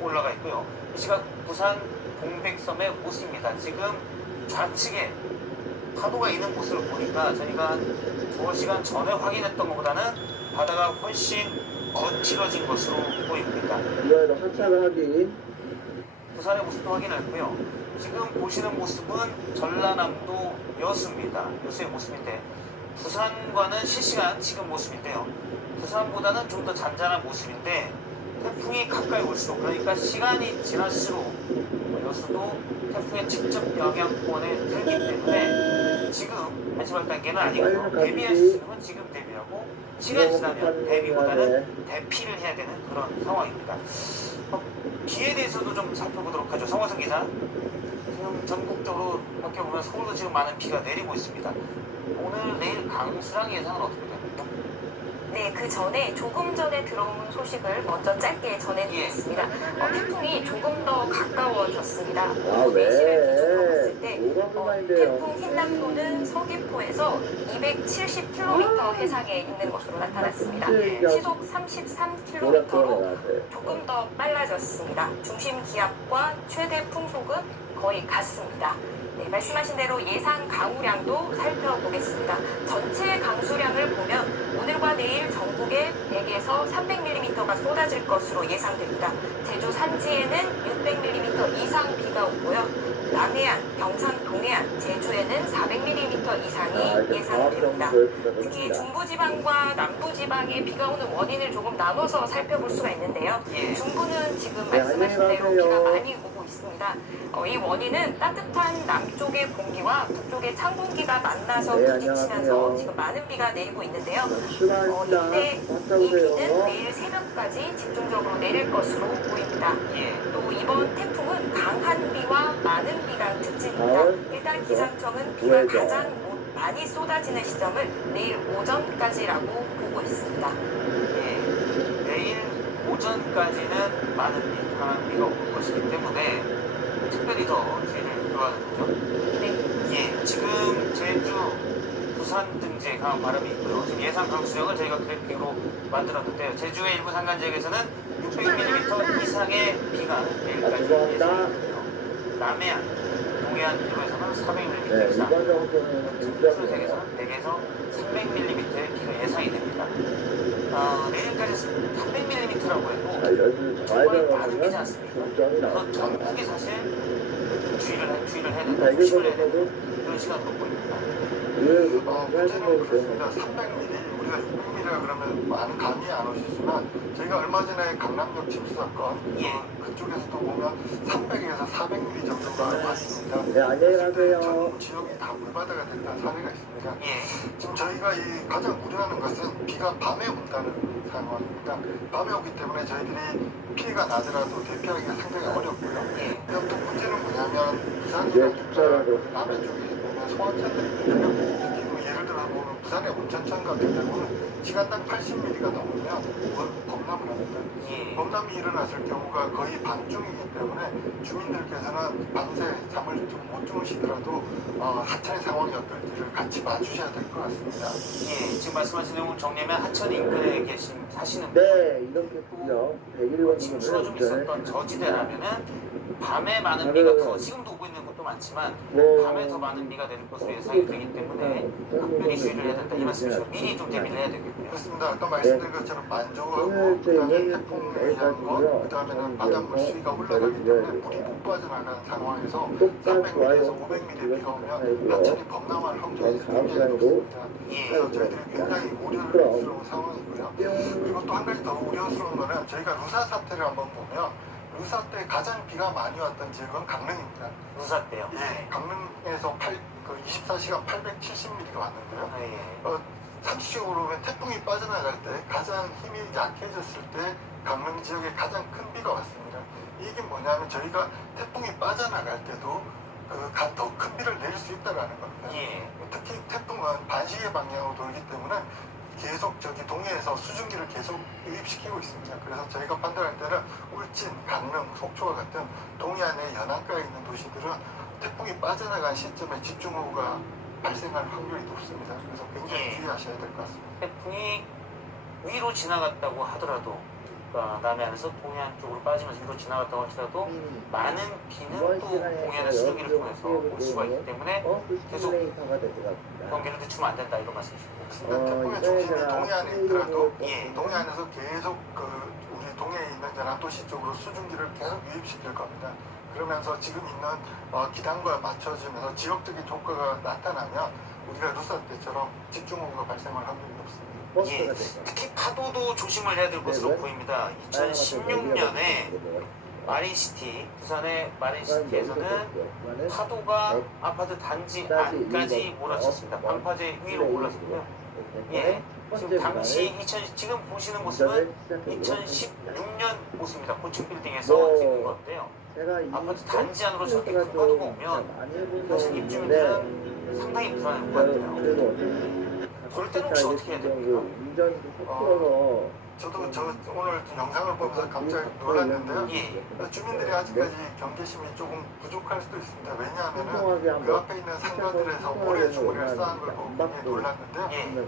올라가 있고요. 이 시각 부산 동백섬의 모습입니다. 지금 좌측에 파도가 있는 모습을 보니까 저희가 한 2시간 전에 확인했던 것보다는 바다가 훨씬 거칠어진 것으로 보입니다. 이거에다 하차를 하기. 부산의 모습도 확인했고요. 지금 보시는 모습은 전라남도 여수입니다. 여수의 모습인데 부산과는 실시간 지금 모습인데요. 부산보다는 좀 더 잔잔한 모습인데 태풍이 가까이 올수록 그러니까 시간이 지날수록 여수도 태풍의 직접 영향권에 들기 때문에 지금 안심할 단계는 아니고요. 대비할 수 있는 건 지금 대비하고 시간이 지나면 대비보다는 대피를 해야 되는 그런 상황입니다. 비에 대해서도 좀 살펴보도록 하죠. 성화성 기자. 지금 전국적으로 밖에 보면 서울도 지금 많은 비가 내리고 있습니다. 오늘 내일 강수량 예상은 어떻게 됩니까? 네, 그 전에 조금 전에 들어온 소식을 먼저 짧게 전해드리겠습니다. 태풍이 조금 더 가까워졌습니다. 아, 오후 4시를 왜? 기준으로 봤을 때 뭐가 말인데요? 태풍 흰남노는 서귀포에서 270km 해상에 있는 것으로 나타났습니다. 시속 33km, 조금 더 빨라졌습니다. 중심 기압과 최대 풍속은 거의 같습니다. 네, 말씀하신 대로 예상 강우량도 살펴보겠습니다. 전체 강수량을 보면 오늘과 내일 전국에 100에서 300mm가 쏟아질 것으로 예상됩니다. 제주 산지에는 600mm 이상 비가 오고요. 남해안, 경상 동해안, 제주에는 400mm 이상이 예상됩니다. 특히 중부지방과 남부지방에 비가 오는 원인을 조금 나눠서 살펴볼 수가 있는데요. 중부는 지금 말씀하신 대로 비가 많이 오고 있습니다. 이 원인은 따뜻한 남쪽의 공기와 북쪽의 찬 공기가 만나서 부딪히면서 지금 많은 비가 내리고 있는데요. 이때 이 비는 내일 새벽까지 집중적으로 내릴 것으로 보입니다. 또 이번 태풍은 강한 비와 많은 비가 특징입니다. 일단 기상청은 비가 가장 많이 쏟아지는 시점을 내일 오전까지라고 보고 있습니다. 내일 오전까지는 많은 비, 강한 비가 올 것이기 때문에 특별히 더 주의를 들어가는 거죠. 네. 지금 제주, 부산 등지에 강한 바람이 있고요. 지금 예상 강수량을 저희가 그래픽으로 만들었는데요. 제주의 일부 산간 지역에서는 600mm 이상의 비가 내일까지 예상됩니다. 남해안, 동해안 일부에서는 400mm 이상, 푸른색에서는 100에서 300mm의 비가 예상이 됩니다. 내일까지 300mm라고 해도 정말 많은 비지 않습니까? 그래서 전국이 사실 주의를 해야 된다, 조심을 해야 된다, 그런 시간으로 보입니다. 문제는 그렇습니다. 300mm, 우리가 600mm라 그러면 많은 감이 안 오시지만 저희가 얼마 전에 강남역 침수 사건 그쪽에서도 보면 300에서 400mm 정도가 왔습니다. 네, 안녕히 가세요. 전 지역이 다 물바다가 됐다는 사례가 있습니다. 지금 저희가 가장 우려하는 것은 비가 밤에 온다는 상황입니다. 밤에 오기 때문에 저희들이 피해가 나더라도 대피하기가 상당히 어렵고요. 또 문제는 뭐냐면 부산이라든가 남해 쪽에 보면 소환차들이 그리고 예를 들어 보면 부산의 온천천 같은 경우는 시간당 80mm가 넘으면 범람을 합니다. 범람이 일어났을 경우가 거의 밤중이기 때문에 주민들께서는 밤새 잠을 좀 못 주무시더라도 하천의 상황이 어떨지를 같이 봐주셔야 될 것 같습니다. 지금 말씀하신 내용을 정리하면 하천 인근에 사시는 네, 이렇게요. 101번 침수가 좀 있었던 저지대라면은 밤에 많은 비가 지금도 오고 있는 것도 많지만 밤에 더 많은 비가 내릴 것으로 예상이 되기 때문에 각별히 주의를 해야 된다. 이 말씀이시고 미리 좀 대비를 해야 되겠고요. 그렇습니다. 아까 말씀드린 것처럼 만조하고 그다음에 태풍에 의한 것, 그다음에는 바닷물 수위가 올라가기 때문에 물이 못 빠져나가는 상황에서 300mm에서 500mm 비가 오면 하천이 범람할 확률이 굉장히 높습니다. 그래서 저희들이 굉장히 우려스러운 상황이고요. 그리고 또 한 가지 더 우려스러운 거는 저희가 루사 사태를 한번 보면 루사 때 가장 비가 많이 왔던 지역은 강릉입니다. 루사 때요? 강릉에서 24시간 870mm가 왔는데요. 상식적으로 보면 태풍이 빠져나갈 때 가장 힘이 약해졌을 때 강릉 지역에 가장 큰 비가 왔습니다. 이게 뭐냐면 저희가 태풍이 빠져나갈 때도 더 큰 비를 내릴 수 있다는 겁니다. 특히 태풍은 반시계 방향으로 돌기 때문에 계속 저기 동해에서 수증기를 계속 유입시키고 있습니다. 그래서 저희가 판단할 때는 울진, 강릉, 속초와 같은 동해안의 연안가에 있는 도시들은 태풍이 빠져나간 시점에 집중호우가 발생할 확률이 높습니다. 그래서 굉장히 예. 주의하셔야 될 것 같습니다. 태풍이 위로 지나갔다고 하더라도, 그러니까 남해안에서 동해안 쪽으로 빠지면서 위로 지나갔다고 하더라도 많은 비는 또 동해안의 수증기를 통해서 올 수가 있기 때문에 계속 경계를 늦추면 안 된다 이런 말씀이시고. 태풍의 중심이 동해안에 있더라도 예. 동해안에서 계속 우리 동해에 있는 연안도시 쪽으로 수증기를 계속 유입시킬 겁니다. 그러면서 지금 있는 기단과 맞춰지면서 지역적인 효과가 나타나면 우리가 루사 때처럼 집중호우가 발생할 확률이 높습니다. 예, 특히 파도도 조심을 해야 될 것으로 보입니다. 2016년에 마린시티, 부산의 마린시티에서는 파도가 아파트 단지 안까지 몰아쳤습니다. 방파제 위로 올랐고요. 예, 지금 당시 지금 보시는 모습은 2016년 모습입니다. 고층 빌딩에서 찍은 건데요. 아파트 단지 안으로 저렇게 큰 파도가 오면 사실 입주민들은 상당히 불안할 것 같아요. 그럴 때는 혹시 어떻게 해야 됩니까? 저도 오늘 영상을 보면서 깜짝 놀랐는데요. 예, 주민들이 아직까지 경계심이 조금 부족할 수도 있습니다. 왜냐하면 그 앞에 있는 상가들에서 모래주머니를 쌓은 걸 보고 굉장히 놀랐는데요. 예,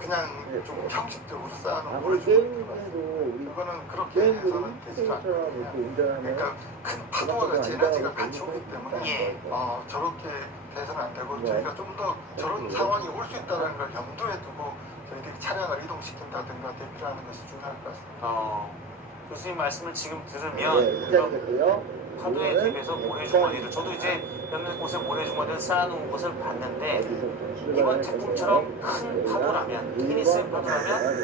그냥 좀 형식적으로 쌓아놓은 모래주머니 이거는 그렇게 해서는 되지가 않거든요. 그러니까 큰 파도와 같이 에너지가 같이 오기 때문에 예. 저렇게 해서는 안 되고 저희가 좀 더 저런 상황이 올 수 있다는 걸 염두에 두고 저희들이 차량을 이동시킨다든가 대피를 하는 것이 중요할 것 같습니다. 교수님 말씀을 지금 들으면 그럼 파도에 대비해서 모래주머니를, 저도 이제 몇몇 곳에 모래주머니를 쌓아놓은 것을 봤는데, 이번 태풍처럼 큰 파도라면, 힘이 센 파도라면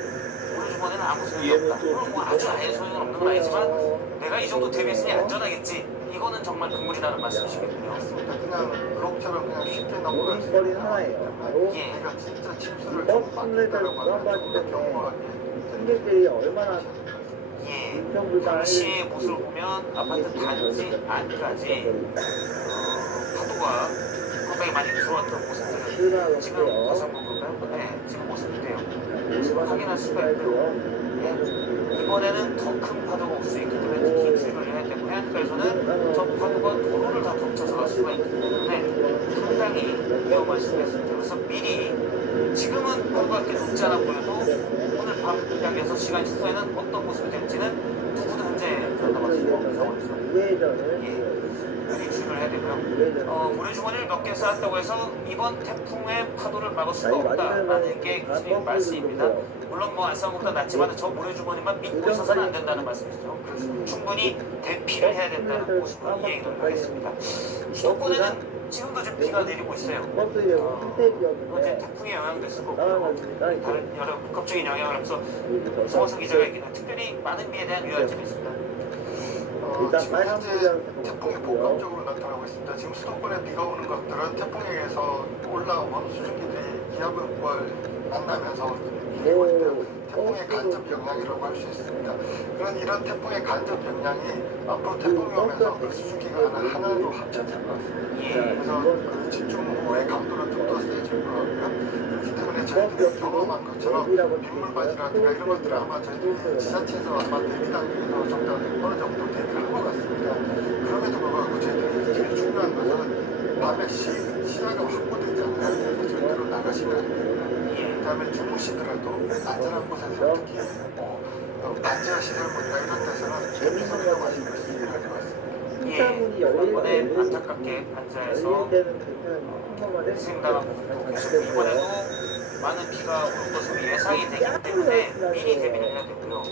모래주머니는 아무 소용이 없다. 물론 뭐 아주 아예 소용은 없는 건 아니지만 내가 이 정도 대비했으니 안전하겠지, 이거는 정말 금물이라는 말씀이시겠군요. 맞습니다. 그냥 그럭저럭 그냥 쉽게 넘어갈 수 있는 상황이에요. 예. 우리가 진짜 침수를 좀 받는다고 하면 좀더 경고하게 승객들이 얼마나 예, 당시의 모습을 보면 아파트 단지 안까지 파도가 상당히 많이 들어왔던 모습들을 지금 다시 한번 볼까요? 네, 지금 모습인데요. 모습을 확인할 수가 있고요. 네, 이번에는 더 큰 파도가 올 수 있기 때문에 특히 주의를 해야 되고, 해안가에서는 저 파도가 도로를 다 덮쳐서 갈 수가 있기 때문에 상당히 위험할 수가 있습니다. 그래서 미리, 지금은 파도가 그렇게 높지 않아 보여도 오늘 밤 야기에서 시간 후에는 어떤 모습이 될지는 누구도 현재 장담할 수가 없는 상황이죠. 예, 미리 주의를 해야 되고요. 모래주머니를 몇 개 쌓았다고 해서 이번 태풍의 파도를 막을 수가 없다라는 게 교수님 말씀입니다. 물론 뭐 안상보다 낫지만 저 모래주머니만 믿고 있어서는 안 된다는 말씀이시죠. 충분히 대피를 해야 된다는 모습으로 이해를 하겠습니다. 수도권에는 지금도 좀 비가 내리고 있어요. 이거 이제 태풍에 영향됐을 거고요. 다른 여러 복합적인 영향을 하면서 서원석 기자가 얘기는 특별히 많은 비에 대한 유의점이 있습니다. 지금 현재 태풍이 복합적으로 나타나고 있습니다. 지금 수도권에 비가 오는 것들은 태풍에 의해서 올라온 수증기들이 기압을 만나면서 밀리고 있는 태풍의 간접 영향이라고 할 수 있습니다. 그런 이런 태풍의 간접 영향이 앞으로 태풍이 오면서 그 수증기가 하나로 합쳐질 것 같습니다. 그래서 그 집중호우의 강도는 좀 더 세질 것 같고요. 그렇기 때문에 저희들이 경험한 것처럼 빗물바지라든가 이런 것들은 아마 저희들이 지자체에서 아마 대비 단계에서 어느 정도 대비를 한 것 같습니다. 그럼에도 불구하고 저희들이 제일 중요한 것은 밤에 시야가 확보되지 않는 절대로 나가시면 안 됩니다. 그 다음에 주무시더라도 안전한 곳에서 특히 반지하 시설물이나 이런 데서는 대피소 이용하시는 것이 유리할 것 같습니다. 예, 이번에 안타깝게 반지하에서 희생당한 분들도 계시고, 이번에도 많은 비가 올 것으로 예상이 되기 때문에 미리 대비를 해야 되고요.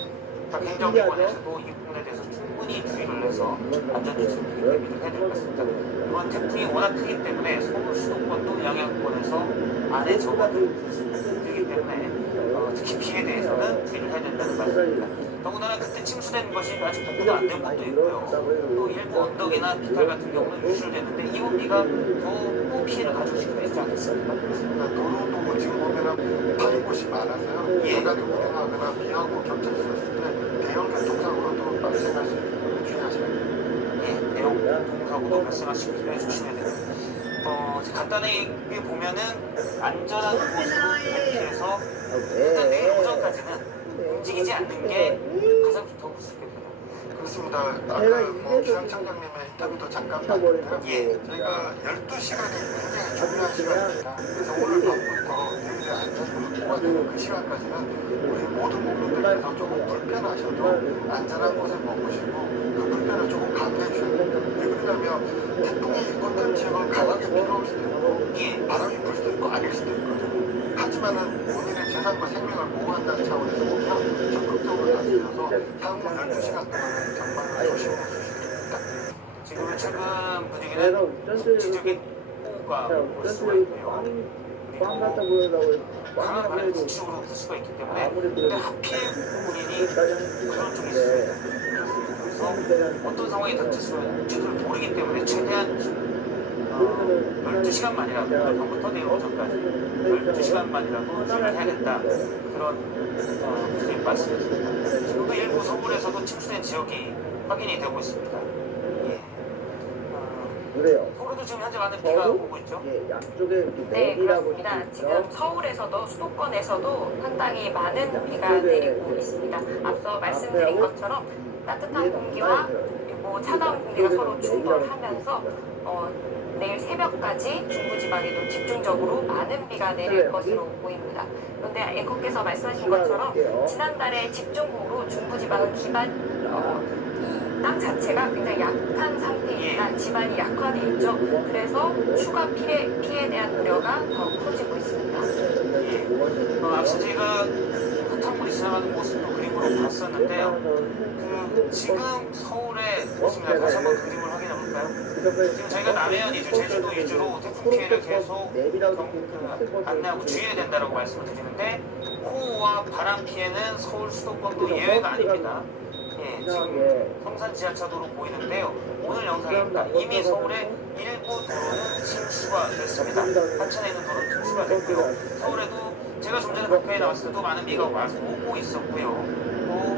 행정기관에서도 이 부분에 대해서 충분히 주의를 해서 안전조치를 대비를 해야 될 것 같습니다. 이번 태풍이 워낙 크기 때문에 서울 수도권도 영향권에서 안에 접어들기 때문에 특히 비에 대해서는 주의를 해야 된다는 말씀입니다. 더군다나 그때 침수된 것이 아직 복구도 안 된 곳도 있고요. 또 일부 언덕이나 비탈 같은 경우는 유실되는데 이번 비가 더 피해를 가져올 수도 있지 않겠습니까? 그렇습니다. 도로도 지금 보면은 파인 곳이 많아서요. 예. 야간에 운행하거나 비하고 겹쳐 있었을 때 대형 교통사고로도 발생할 수 있기 때문에 주의하셔야 됩니다. 예, 대형 교통사고도 발생할 수 있게 해주셔야 됩니다. 간단하게 보면은 안전한 곳으로 대피해서 일단 내일 오전까지는 움직이지 않는 게 가장 좋다고 볼 수 있겠습니다. 그렇습니다. 아까 뭐 기상청장님의 인터뷰도 잠깐 봤는데요. 예. 저희가 12시간이 굉장히 중요한 시간입니다. 그래서 오늘 밤부터 내일의 안전이 확보가 되는 그 시간까지는 우리 모든 국민들께서 조금 불편하셔도 안전한 곳에 머무시고 그 불편을 조금 감내해 주셔야 됩니다. 왜 그러냐면 태풍이 어떤 지역은 강하게 불어올 수도 있고 예. 바람이 불 수도 있고 아닐 수도 있거든요. 하지만은 본인의 재산과 생명을 보호한다는 차원에서 보면 적극적으로 다스려서 향후 12시간 동안은 정말 조심해 주시기 바랍니다. 지금은 최근 분위기는 지적인 호우가 올 수가 있고요. 빵 갖다 그리고 보여달라고 강한 바람이 북쪽으로 불 수가 있기 때문에 근데 하필 본인이 그런 쪽이 있습니다. 그래서 어떤 상황이 닥칠지를 모르기 때문에 최대한 12시간만이라도 오늘 밤부터 내일 오전까지 12시간만이라도 주의를 해야겠다 그런 무슨 말씀이었습니다. 지금도 일부 서울에서도 침수된 지역이 확인이 되고 있습니다. 예. 그래요. 서울에도 지금 현재 많은 비가 오고 있죠. 예, 양쪽에 이렇게 네, 내리라고 그렇습니다. 있죠. 지금 서울에서도 수도권에서도 상당히 많은 비가 내리고 있습니다. 앞서 말씀드린 것처럼 따뜻한 공기와 그리고 차가운 공기가 서로 충돌하면서 내일 새벽까지 중부지방에도 집중적으로 많은 비가 내릴 것으로 보입니다. 그런데 앵커께서 말씀하신 것처럼 지난달에 집중호우로 중부지방은 땅 자체가 굉장히 약한 상태입니다. 지반이 약화돼 있죠. 그래서 추가 피해에 대한 우려가 더 커지고 있습니다. 예. 앞서 제가 흙탕물이 지나가는 모습도 그림으로 봤었는데요. 지금 서울의 모습입니다. 다시 한번 그림을 확인해 볼까요? 지금 저희가 남해안 위주, 제주도 위주로 태풍 피해를 계속 안내하고 주의해야 된다고 말씀을 드리는데 호우와 바람 피해는 서울 수도권도 예외가 아닙니다. 예, 지금 성산 지하차도로 보이는데요. 오늘 영상입니다. 이미 서울의 일부 도로는 침수가 됐습니다. 하천에 있는 도로는 침수가 됐고요. 서울에도 제가 좀 전에 가까이 나왔을 때도 많은 비가 오고 있었고요. 또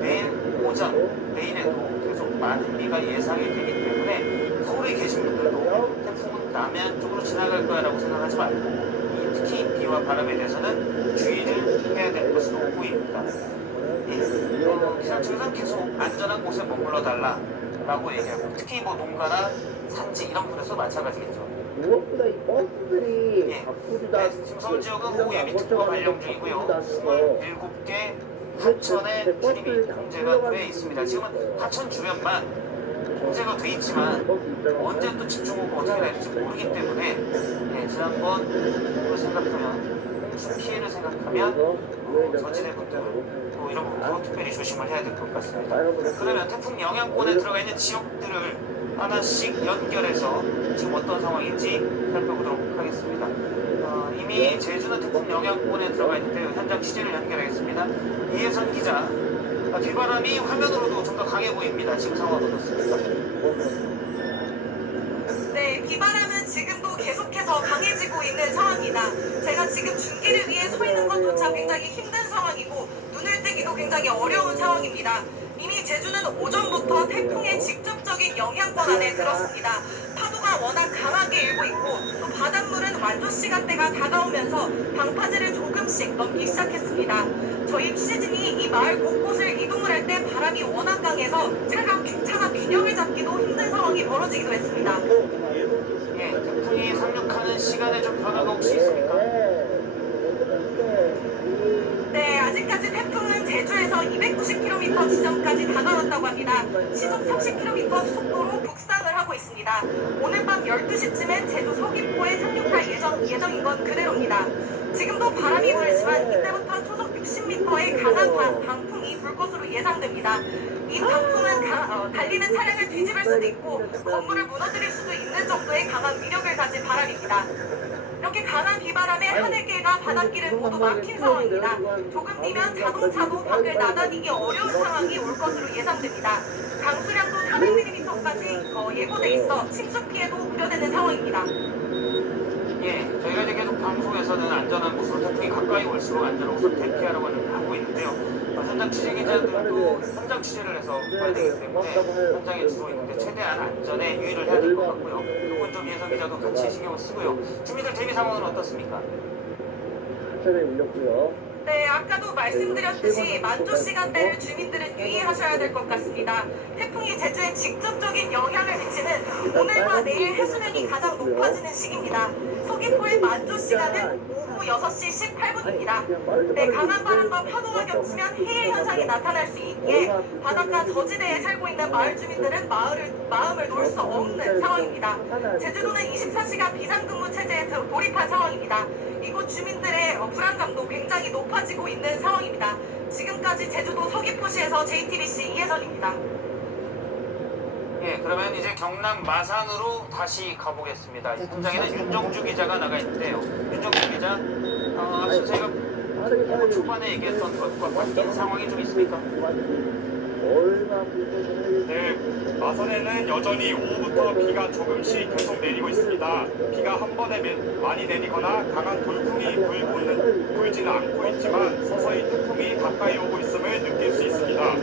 내일 오전, 내일에도 계속 많은 비가 예상이 되기 때문에 서울에 계신 분들도 태풍은 남해안 쪽으로 지나갈 거야라고 생각하지 말고 특히 비와 바람에 대해서는 주의를 해야 될 것으로 보입니다. 기상청에서는 계속 안전한 곳에 머물러 달라라고 얘기하고 특히 뭐 농가나 산지 이런 곳에서 마찬가지겠죠. 무엇보다 이 버스들이 예. 바쁘지도 네, 않고 지금 서울지역은 호우 예비 특보가 발령 중이고요. 27개 하천에 출입이 통제가 돼 있습니다. 지금은 하천 주변만 통제가 돼 있지만 언제 또 집중호우가 어떻게 날지 모르기 때문에 지난번 그걸 생각하면 홍수 피해를 생각하면 저지대 분들 또 이런 부분도 특별히 조심을 해야 될 것 같습니다. 그러면 태풍 영향권에 들어가 있는 지역들을 하나씩 연결해서 지금 어떤 상황인지 살펴보도록 하겠습니다. 이미 제주는 태풍 영향권에 들어가 있는데요. 현장 취재를 연결하겠습니다. 이혜선 기자, 비바람이 화면으로도 좀 더 강해 보입니다. 지금 상황 어떻습니까? 네, 비바람은 지금도 계속해서 강해지고 있는 상황입니다. 제가 지금 중계를 위해 서 있는 것조차 굉장히 힘든 상황이고 눈을 뜨기도 굉장히 어려운 상황입니다. 이미 제주는 오전부터 태풍의 직접적인 영향권 안에 들었습니다. 파도가 워낙 강하게 일고 있고 또 바닷물은 완조 시간대가 다가오면서 방파제를 조금씩 넘기 시작했습니다. 저희 취재진이 이 마을 곳곳을 이동을 할 때 바람이 워낙 강해서 차가 균형을 잡기도 힘든 상황이 벌어지기도 했습니다. 예, 태풍이 상륙하는 시간에 좀 변화가 혹시 있습니까? 네, 아직까지 태풍은 제주에서 290km 지점까지 다가왔다고 합니다. 시속 30km 속도로 북상을 하고 있습니다. 오늘 밤 12시쯤엔 제주 서귀포에 상륙할 예정인 건 그대로입니다. 지금도 바람이 불지만 이때부터 초속 60m의 강한 강풍이 불 것으로 예상됩니다. 이 강풍은 달리는 차량을 뒤집을 수도 있고 건물을 무너뜨릴 수도 있는 정도의 강한 위력을 가진 바람입니다. 이렇게 강한 비바람에 하늘길과 바닷길은 모두 막힌 상황입니다. 조금 뒤면 자동차도 밖을 나다니기 어려운 상황이 올 것으로 예상됩니다. 강수량도 400mm까지 예고돼 있어 침수 피해도 우려되는 상황입니다. 예, 저희가 이제 계속 방송에서는 안전한 곳으로 태풍이 가까이 올수록 안전한 곳으로 대피하라고 하고 있는데요. 현장 취재 기자들도 현장 취재를 해서 해야 되기 때문에 현장에 주로 있는데 최대한 안전에 유의를 해야 될 것 같고요. 이건 좀 예상 김현성 기자도 같이 신경을 쓰고요. 주민들 대비 상황은 어떻습니까? 하천에 밀렸고요. 네, 아까도 말씀드렸듯이 만조 시간대를 주민들은 유의하셔야 될 것 같습니다. 태풍이 제주에 직접적인 영향을 미치는 오늘과 내일 해수면이 가장 높아지는 시기입니다. 서귀포의 만조 시간은 오후 6시 18분입니다. 네, 강한 바람과 파도가 겹치면 해일 현상이 나타날 수 있기에 바닷가 저지대에 살고 있는 마을 주민들은 마음을 놓을 수 없는 상황입니다. 제주도는 24시간 비상근무 체제에 돌입한 상황입니다. 이곳 주민들의 불안감도 굉장히 높아지고 있는 상황입니다. 지금까지 제주도 서귀포시에서 JTBC 이혜선입니다. 예, 그러면 이제 경남 마산으로 다시 가보겠습니다. 현장에는 윤정주 기자가 나가 있는데요. 윤정주 기자, 앞서 제가 초반에 얘기했던 것과 바뀐 상황이 좀 있습니까? 네, 마산에는 여전히 오후부터 비가 조금씩 계속 내리고 있습니다. 비가 한 번에 많이 내리거나 강한 돌풍이 불지는 않고 있지만 서서히 태풍이 가까이 오고 있음을 느낄 수 있습니다.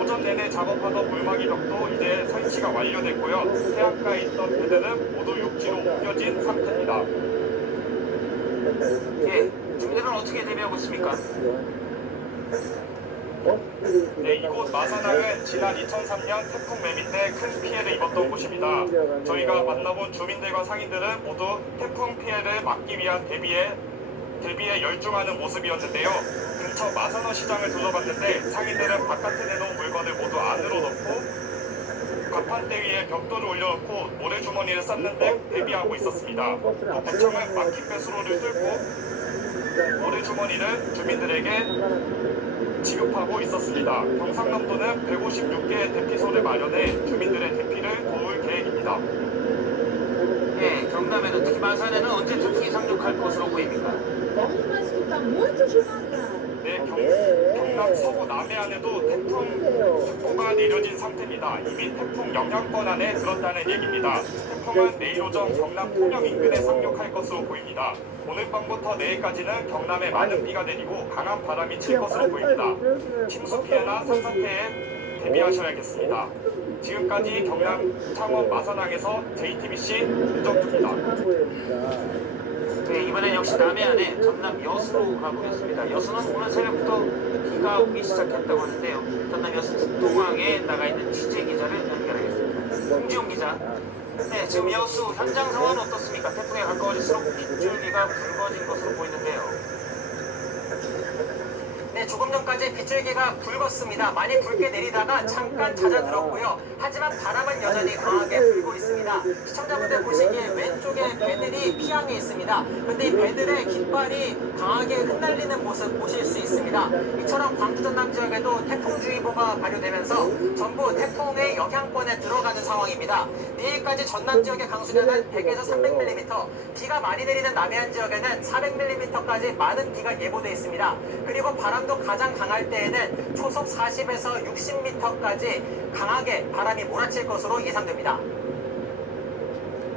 오전 내내 작업하던 물막이 벽도 이제 설치가 완료됐고요. 해안가에 있던 배들은 모두 육지로 옮겨진 상태입니다. 예, 주민들은 어떻게 대비하고 있습니까? 네, 이곳 마산항은 지난 2003년 태풍 매미 때 큰 피해를 입었던 곳입니다. 저희가 만나본 주민들과 상인들은 모두 태풍 피해를 막기 위한 대비에 열중하는 모습이었는데요. 근처 마산어 시장을 둘러봤는데 상인들은 바깥에 내놓은 물건을 모두 안으로 넣고 가판대 위에 벽돌을 올려놓고 모래주머니를 쌓는 등 대비하고 있었습니다. 또 구청은 막힌 배수로를 뚫고 모래주머니를 주민들에게 지급하고 있었습니다. 경상남도는 156개의 대피소를 마련해 주민들의 대피를 도울 계획입니다. 예, 경남에는 특히 마산에는 언제 태풍이 상륙할 것으로 보입니까? 네, 경남 서부 남해안에도 태풍특보가 내려진 상태입니다. 이미 태풍 영향권 안에 들었다는 얘기입니다. 태풍은 내일 오전 경남 통영 인근에 상륙할 것으로 보입니다. 오늘 밤부터 내일까지는 경남에 많은 비가 내리고 강한 바람이 칠 것으로 보입니다. 침수 피해나 산사태에 대비하셔야겠습니다. 지금까지 경남 창원 마산항에서 JTBC 윤정주입니다. 네, 이번엔 역시 남해안에 전남 여수로 가보겠습니다. 여수는 오늘 새벽부터 비가 오기 시작했다고 하는데요. 전남 여수 특동항에 나가 있는 취재 기자를 연결하겠습니다. 홍지용 기자. 네, 지금 여수 현장 상황은 어떻습니까? 태풍에 가까워질수록 빗줄기가 붉어진 것으로 보이는데요. 네, 조금 전까지 빗줄기가 붉었습니다. 많이 붉게 내리다가 잠깐 잦아들었고요. 하지만 바람은 여전히 강하게 불고 있습니다. 시청자분들 보시기에 왼쪽에 배들이 피항에 있습니다. 그런데 이 배들의 깃발이 강하게 흩날리는 모습 보실 수 있습니다. 이처럼 광주 전남 지역에도 태풍주의보가 발효되면서 전부 태풍의 영향권에 들어가는 상황입니다. 내일까지 전남 지역의 강수량은 100에서 300mm, 비가 많이 내리는 남해안 지역에는 400mm까지 많은 비가 예보돼 있습니다. 그리고 바람도 가장 강할 때에는 초속 40에서 60m까지 강하게 바람이 몰아칠 것으로 예상됩니다.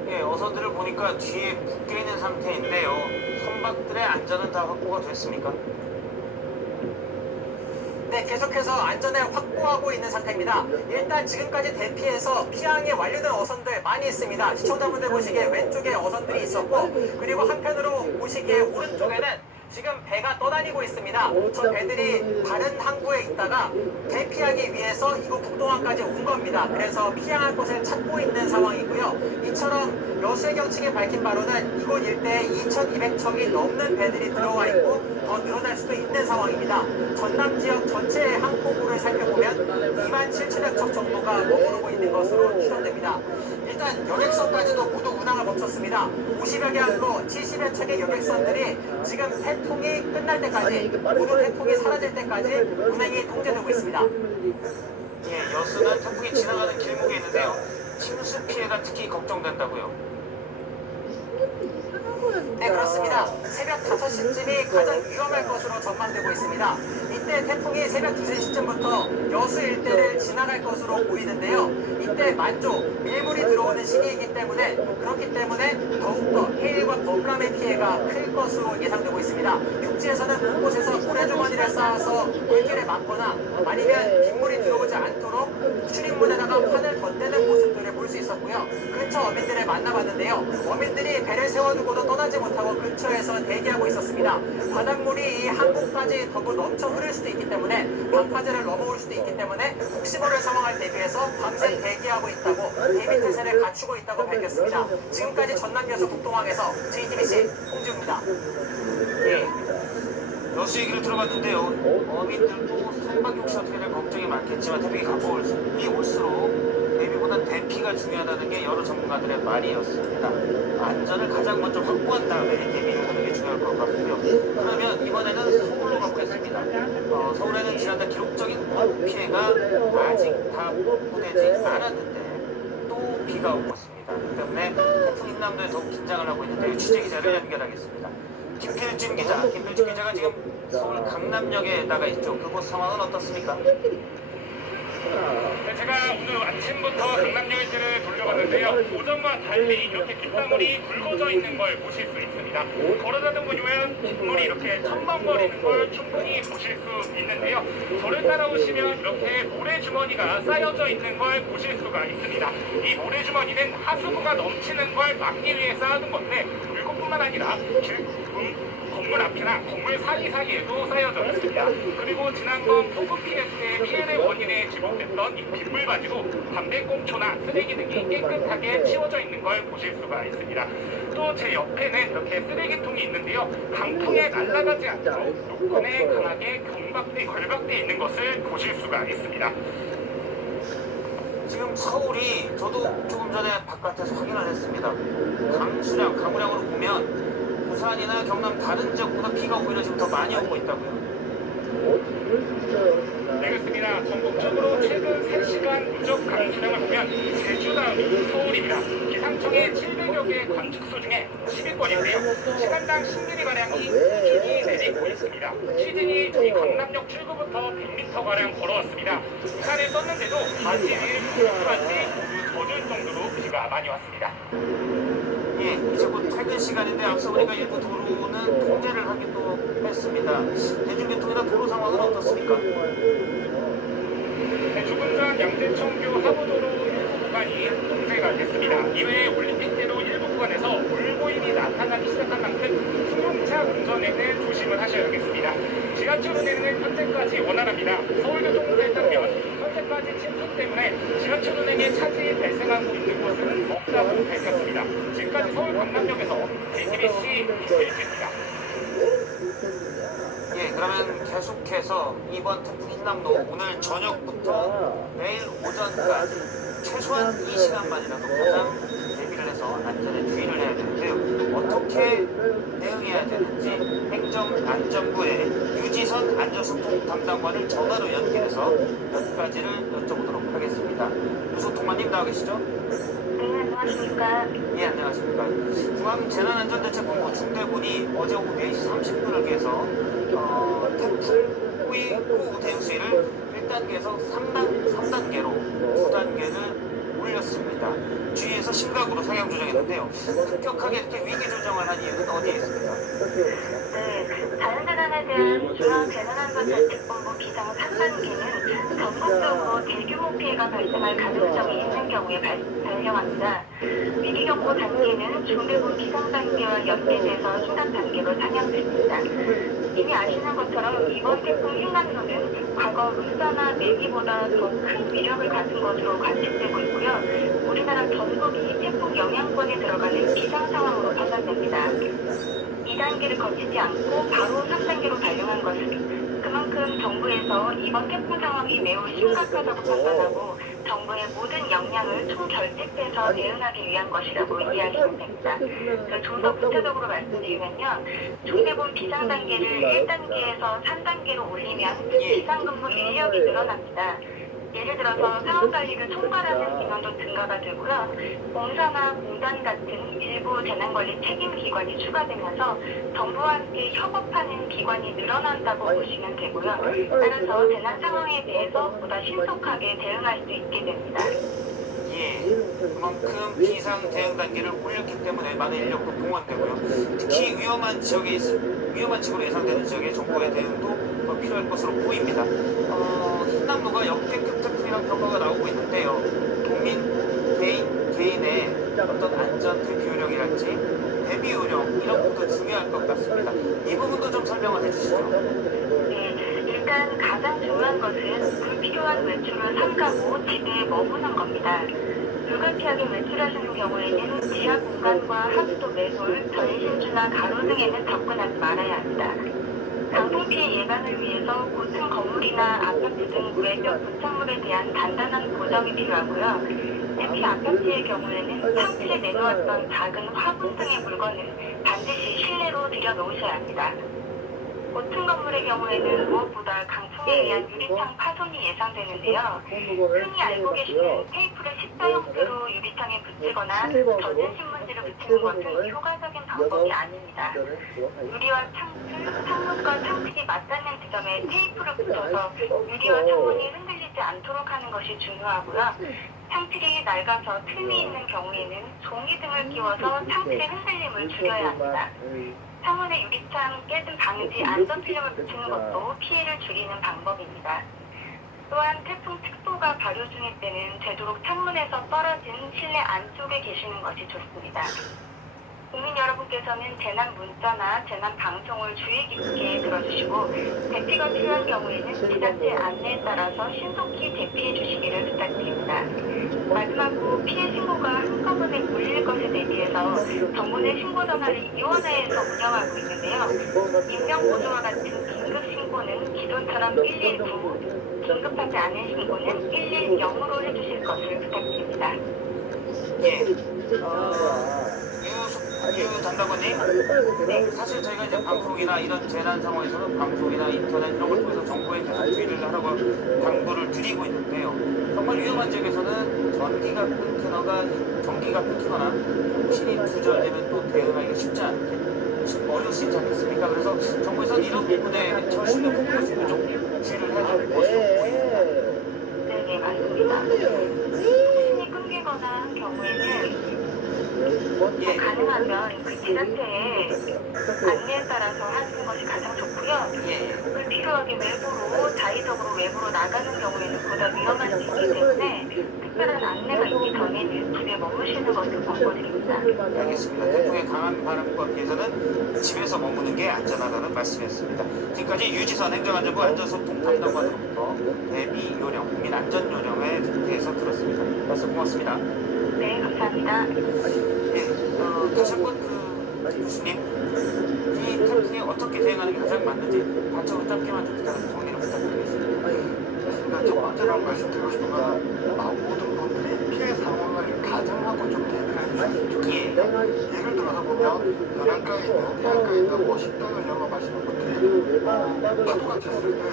예, 어선들을 보니까 뒤에 묶여있는 상태인데요. 선박들의 안전은 다 확보가 됐습니까? 네, 계속해서 안전을 확보하고 있는 상태입니다. 일단 지금까지 대피해서 피항에 완료된 어선들 많이 있습니다. 시청자분들 보시기에 왼쪽에 어선들이 있었고, 그리고 한편으로 보시기에 오른쪽에는 지금 배가 떠다니고 있습니다. 저 배들이 다른 항구에 있다가 대피하기 위해서 이곳 북동항까지 온 겁니다. 그래서 피항할 곳을 찾고 있는 상황이고요. 이처럼 여수의 경측이 밝힌 바로는 이곳 일대에 2,200척이 넘는 배들이 들어와 있고 더 늘어날 수도 있는 상황입니다. 전남 지역 전체 항포구를 살펴보면 27,000척 정도가 머무르고 있는 것으로 추정됩니다. 일단 여객선까지도 모두 운항을 멈췄습니다. 50여 개 항로 70여 척의 여객선들이 지금 태풍이 끝날 때까지, 모두 태풍이 사라질 때까지 운행이 통제되고 있습니다. 예, 여수는 태풍이 지나가는 길목에 있는데요. 침수 피해가 특히 걱정된다고요. 네, 그렇습니다. 새벽 5시쯤이 가장 위험할 것으로 전망되고 있습니다. 이때 태풍이 새벽 2시 시점부터 여수 일대를 지나갈 것으로 보이는데요. 이때 만조, 밀물이 들어오는 시기이기 때문에 그렇기 때문에 더욱더 해일과 범람의 피해가 클 것으로 예상되고 있습니다. 육지에서는 곳곳에서 모래주머니를 쌓아서 물길에 막거나 아니면 빗물이 들어오지 않도록 출입문에다가 판을 덧대는 모습들을 볼 수 있었고요. 근처 어민들을 만나봤는데요. 어민들이 배를 세워두고도 떠나지 못하고 근처에서 대기하고 있었습니다. 바닷물이 이 항구까지 더욱 넘쳐 흐를 수도 있기 때문에 방파제를 넘어올 수도 있기 때문에 혹시 모를 상황을 대비해서 밤새 대기하고 있다고 대비 태세를 갖추고 있다고 밝혔습니다. 지금까지 전남여수 북동항에서 JTBC 홍지우입니다. 예. 여수 얘기를 들어봤는데요. 어민들도 선박 역시 어떻게 될 걱정이 많겠지만 태풍이 가까이 올수록 대비보다 대피가 중요하다는 게 여러 전문가들의 말이었습니다. 안전을 가장 먼저 확보한 다음에 대비를 하는 게 중요할 것 같고요. 그러면 이번에는 서울로 가보겠습니다. 서울에는 지난달 기록적인 피해가 아직 다 복구되지 않았는데 또 비가 오고 있습니다. 그렇기 때문에 태풍 인남도에 더욱 긴장을 하고 있는데요. 취재 기자를 연결하겠습니다. 김필진 기자, 김필진 기자가 지금 서울 강남역에 나가 있죠. 그곳 상황은 어떻습니까? 네, 제가 오늘 아침부터 강남역 일대를 돌려봤는데요. 오전과 달리 이렇게 빗방울이 굵어져 있는 걸 보실 수 있습니다. 걸어다니다 보면 빗물이 이렇게 첨벙거리는 걸 충분히 보실 수 있는데요. 저를 따라오시면 이렇게 모래주머니가 쌓여져 있는 걸 보실 수가 있습니다. 이 모래주머니는 하수구가 넘치는 걸 막기 위해 쌓아둔 건데 물건뿐만 아니라 건물 앞이나 건물 사이사이에도 쌓여져 있습니다. 그리고 지난번 폭우 피해 때 피해의 원인에 지목됐던 이 빗물바지도 담배꽁초나 쓰레기 등이 깨끗하게 치워져 있는 걸 보실 수가 있습니다. 또 제 옆에는 이렇게 쓰레기통이 있는데요. 강풍에 날아가지 않도록 노끈에 강하게 결박돼 있는 것을 보실 수가 있습니다. 지금 서울이 저도 조금 전에 바깥에서 확인을 했습니다. 강우량으로 보면 부산이나 경남 다른 지역보다 비가 오히려 지금 더 많이 오고 있다고요. 네, 그렇습니다. 전국적으로 최근 3시간 누적 강수량을 보면 제주 다음이 서울입니다. 기상청의 700여 개 관측소 중에 10위권인데요. 시간당 10mm가량이 꾸준히 내리고 있습니다. 시즌이 저희 강남역 출구부터 100m가량 걸어왔습니다. 부산에 썼는데도 바지를 끝까지 모두 젖을 정도로 비가 많이 왔습니다. 예, 이제 곧 퇴근 시간인데 앞서 우리가 일부 도로는 통제를 하기도 했습니다. 대중교통이나 도로 상황은 어떻습니까? 네, 조금 전 양재청교 하부도로 일부 구간이 통제가 됐습니다. 이외에 올림픽대로 일부 구간에서 물고임이 나타나기 시작한 만큼 승용차 운전에는 조심을 하셔야겠습니다. 지하철 운행은 현재까지 원활합니다. 서울교통부에 따르면 현재까지 침수 때문에 지하철 운행에 차질이 발생하고 있는 것은 없다고 밝혔습니다. 지금까지 서울 강남역에서 JTBC 이수일입니다. 예, 그러면 계속해서 이번 태풍 흰남도 오늘 저녁부터 내일 오전까지 최소한 2시간만이라도 가장 대비를 해서 안전에 주의를 해야 되는데요. 어떻게 대응해야 되는지 행정안전부의 유지선 안전소통 담당관을 전화로 연결해서 몇 가지를 여쭤보도록 하겠습니다. 유소통관님 나와 계시죠? 네, 안녕하십니까. 예, 안녕하십니까. 중앙재난안전대책본부 중대본이 어제 오후 4시 30분을 위해서 태풍 호우 대응 수위를 1단계에서 3단계로 9단계를 올렸습니다. 주위에서 심각으로 상향 조정했는데요. 급격하게 이렇게 위기 조정을 한 이유는 어디에 있습니까? 네, 자연재난에 대한 중앙재난안전대책본부 비상 3단계는 전국적으로 대규모 피해가 발생할 가능성이 있는 경우에 발령합니다. 위기경보 단계는 중대본 비상단계와 연계돼서 중단 단계로 상향됩니다. 이미 아시는 것처럼 이번 태풍 흰남노는 과거 울산화 매기보다 더 큰 위력을 가진 것으로 관측되고 있고요. 우리나라 전국이 태풍 영향권에 들어가는 비상 상황으로 판단됩니다. 2단계를 거치지 않고 바로 3단계로 발령한 것은 그만큼 정부에서 이번 태풍 상황이 매우 심각하다고 판단하고 정부의 모든 역량을 총결집해서 대응하기 위한 것이라고 이해하시면 됩니다. 좀 더 구체적으로 말씀드리면요. 중대본 비상단계를 1단계에서 3단계로 올리면 비상근무 인력이 늘어납니다. 예를 들어서 상황관리를 총괄하는 인원도 증가가 되고요. 공사나 공단 같은 일부 재난관리 책임기관이 추가되면서 정부와 함께 협업하는 기관이 늘어난다고 보시면 되고요. 따라서 재난 상황에 대해서 보다 신속하게 대응할 수 있게 됩니다. 예, 그만큼 비상 대응 단계를 올렸기 때문에 많은 인력도 동원되고요. 특히 위험한 지역으로 예상되는 지역의 정부의 대응도 더 필요할 것으로 보입니다. 흰남노가 역대급 태풍이라는 평가가 나오고 있는데요. 국민 개인의 어떤 안전 대피 요령이랄지 대비 요령 이런 것도 중요할 것 같습니다. 이 부분도 좀 설명을 해주시죠. 네, 일단 가장 중요한 것은 불필요한 외출을 삼가고 집에 머무는 겁니다. 불가피하게 외출하시는 경우에는 지하 공간과 하수도 매몰, 전신주나 가로 등에는 접근하지 말아야 합니다. 강풍 피해 예방을 위해서 고층 건물이나 아파트 등 외벽 부착물에 대한 단단한 보정이 필요하고요. 특히 아파트의 경우에는 창틀에 내놓았던 작은 화분 등의 물건을 반드시 실내로 들여놓으셔야 합니다. 고층 건물의 경우에는 무엇보다 강풍에 의한 유리창 파손이 예상되는데요. 흔히 알고 계시는 테이프를 십자 형태로 유리창에 붙이거나 젖은 신문지를 붙이는 것은 효과적인 방법이 아닙니다. 유리와 창문과 창틀이 맞닿는 지점에 테이프를 붙여서 유리와 창문이 흔들리지 않도록 하는 것이 중요하고요. 창틀이 낡아서 틈이 있는 경우에는 종이 등을 끼워서 창틀의 흔들림을 줄여야 합니다. 창문에 유리창 깨짐 방지 안전필름을 붙이는 것도 피해를 줄이는 방법입니다. 또한 태풍 특보가 발효 중일 때는 되도록 창문에서 떨어진 실내 안쪽에 계시는 것이 좋습니다. 국민 여러분께서는 재난 문자나 재난 방송을 주의 깊게 들어주시고 대피가 필요한 경우에는 지자체 안내에 따라서 신속히 대피해 주시기를 부탁드립니다. 마지막으로 피해 신고가 한꺼번에 몰릴 것에 대비해서 정부의 신고 전화를 이원화해서 운영하고 있는데요. 인명보조와 같은 긴급 신고는 기존처럼 119, 긴급하지 않은 신고는 110으로 해주실 것을 부탁드립니다. 예. 유 담당관님, 사실 저희가 이제 방송이나 이런 재난 상황에서는 방송이나 인터넷 이런 걸 통해서 정부에 계속 주의를 하라고 당부를 드리고 있는데요. 정말 위험한 지역에서는 전기가 끊기거나 통신이 두절되면 또 대응하기가 쉽지 않게 어려울 수 있지 않겠습니까? 그래서 정부에서는 이런 부분에 절실한 부분을 좀 주의를 해야 될 것으로 보입니다. 네, 맞습니다. 통신이 끊기거나 한 경우에는 가능하면 그 지자체의 안내에 따라서 하시는 것이 가장 좋고요. 불필요하게 외부로 자의적으로 외부로 나가는 경우에는 보다 위험한 수 있기 때문에 특별한 안내가 있기 전에는 집에 머무시는 것을 권고드립니다. 알겠습니다. 태풍의 강한 바람과 비해서는 집에서 머무는 게 안전하다는 말씀이었습니다. 지금까지 유지선 행정안전부 안전소통 담당관으로부터 대비 요령, 국민 안전 요령에 대해서 들었습니다. 말씀 고맙습니다. 네, 감사합니다. 다시 한번 교수님, 이 태풍에 어떻게 대응하는 게 가장 맞는지 단적으로 짧게만 좀 정리를 부탁드리겠습니다. 그렇습니다. 첫 번째로 말씀드리고 싶은 건 모든 분들이 피해 상황을 가정하고 좀 대비를 해주셨으면 좋겠습니다. 예를 들어서 보면 바닷가에 있는 해안가에 있는 식당을 영업하시는 분들이 파도가 쳤을 때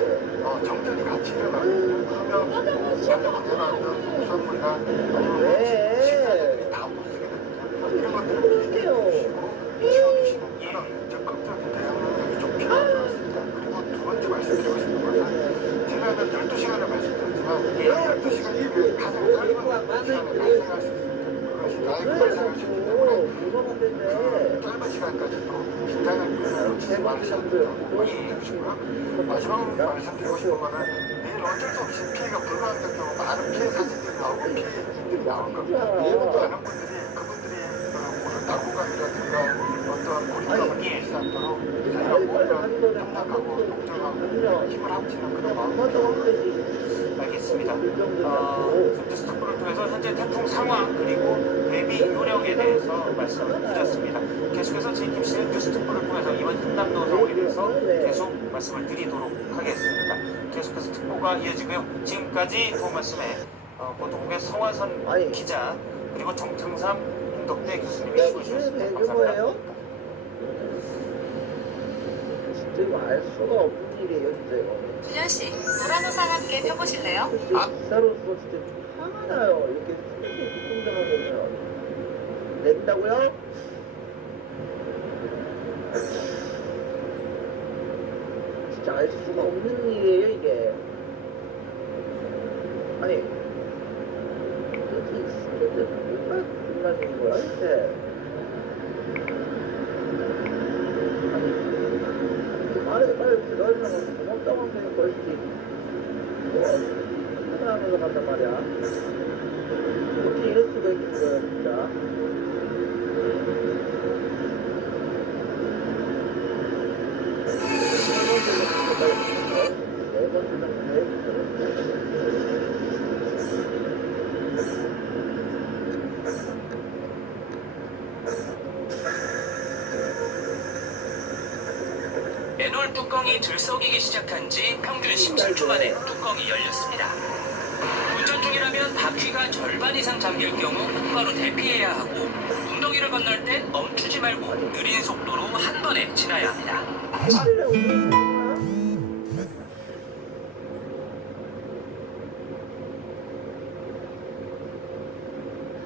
정전이 같이 일어나거든요. 그러면 방금 내려왔던 수산물이나 아니면 식사들이 다 못 쓰게 됩니다. 이런 것들을 미리 대비해주시고 치워주시는 그런 적극적인 대응 능력이 좀 필요할 것 같습니다. 그리고 두 번째 말씀드리고 싶은 것은 제가 12시간을 말씀드렸지만 12시간 이후에 가장 짧은 시간에 발생할 수 있습니다. 그것이 나이가 발생할 수 있기 때문에 그 짧은 시간까지 또 긴장을 놓치지 말으셔야 됩니다. 말씀드리고 싶고요. 마지막으로 말씀드리고 싶은 거는 내일 어쩔 수 없이 피해가 불가능한 경우 많은 피해 사진들이 나오고 피해 사진들이 나올 겁니다. 많은 분들이 그분들이 오늘 당분간이라든가 어떠한 고립감을 느끼지 않도록 저희가 오히려 협력하고 동정하고 힘을 합치는 그런 마음이 필요합니다. 알겠습니다. 뉴스 특보를 통해서 현재 태풍 상황 그리고 대비 요령에 대해서 말씀을 드렸습니다. 계속해서 JTBC는 뉴스 특보를 통해서 이번 흰남노 상황에 대해서 계속 말씀을 드리도록 하겠습니다. 계속해서 특보가 이어지고요. 지금까지 도움 말씀에 보도국의 성화선 기자 그리고 정창삼 홍덕대 교수님이 수고해 주셨습니다. 감사합니다. 지금 알 수가 없는 일이에요, 진짜 이거. 준현 씨, 노란 우산 함께 펴보실래요? 기사로서 진짜 화가 나요. 이렇게 스탠딩 공정을 보면 낸다고요? 진짜 알 수가 없는 일이에요, 이게. 아니, 이게 뭐가 되는 거야, 이제. 빨리 들어주면 고맙다고 하면 벌써 하면서 간단 말이야. 어떻게 이럴 수가 있는 거야, 진짜. 네 번째 정도 에놀 뚜껑이 들썩이기 시작한 지 평균 17초 만에 뚜껑이 열렸습니다. 운전 중이라면 바퀴가 절반 이상 잠길 경우 곧바로 대피해야 하고 웅덩이를 건널 땐 멈추지 말고 느린 속도로 한 번에 지나야 합니다. 빨리 오는 거야.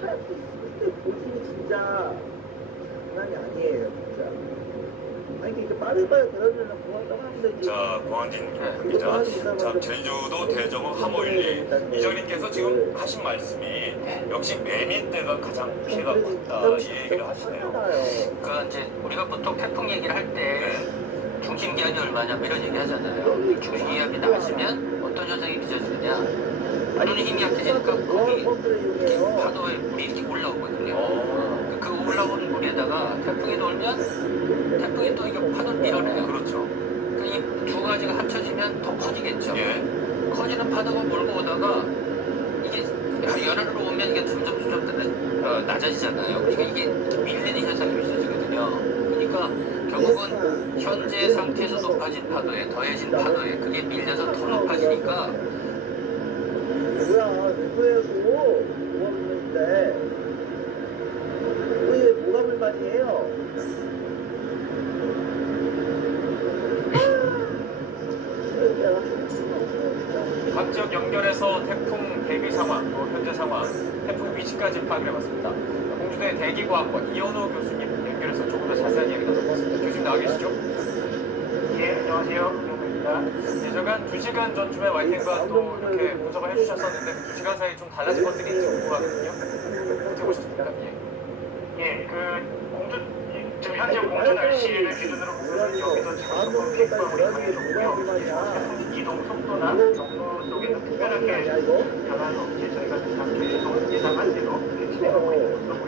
사람들이 있을 때 보시기 진짜 장난이 아니에요, 진짜. 아니, 이렇게 빠르게 들어주면 고맙다고 하면 되지. 자, 고한진 기자. 자, 제주도 대정읍 하모일리 이장님께서 지금 하신 말씀이 역시 매미떼가 가장 피해가 컸다 이 얘기를 하시네요. 그러니까 이제 우리가 보통 태풍 얘기를 할 때 중심 기압이 얼마냐 뭐 이런 얘기 하잖아요. 중심 기압이 낮으면 어떤 현상이 빚어지느냐. 물론 힘이 약해지니까 거기 이렇게 파도에 물이 이렇게 올라오거든요. 그 올라오는 물에다가 태풍이 돌면 태풍이 또 이게 파도를 밀어내요. 그렇죠. 이 두 가지가 합쳐지면 더 커지겠죠. 예. 커지는 파도가 몰고 오다가 이게 연안으로 오면 이게 점점 낮아지잖아요. 그러니까 이게 밀리는 현상이 있어지거든요. 그러니까 결국은 현재 상태에서 높아진 파도에 더해진 파도에 그게 밀려서 더 높아지니까 뭐야, 누구예요, 뭐? 뭐가 불만인데? 왜 뭐가 불만이에요? 각 지역 연결해서 태풍 대비 상황, 또 현재 상황, 태풍 위치까지 파악해봤습니다. 공주대 대기과학과 이현호 교수님 연결해서 조금 더 자세한 이야기 나눠보겠습니다. 교수님 나와 계시죠? 예, 안녕하세요. 김영구입니다. 네, 저희가 한 2시간 전쯤에 와이팅과 또 이렇게 분석을 해주셨었는데 그 2시간 사이에 좀 달라진 것들이 있는지 궁금하거든요. 어떻게 보셨습니까? 예, 지금 현재 공주 날씨를 기준으로 보면 여기도 지금 조금 픽방울이 강해졌고요. 이동 속도나 경로 쪽에는 특별하게 변화는 없이 저희가 계속 예상한 대로 진행하고 있는 것으로 보입니다.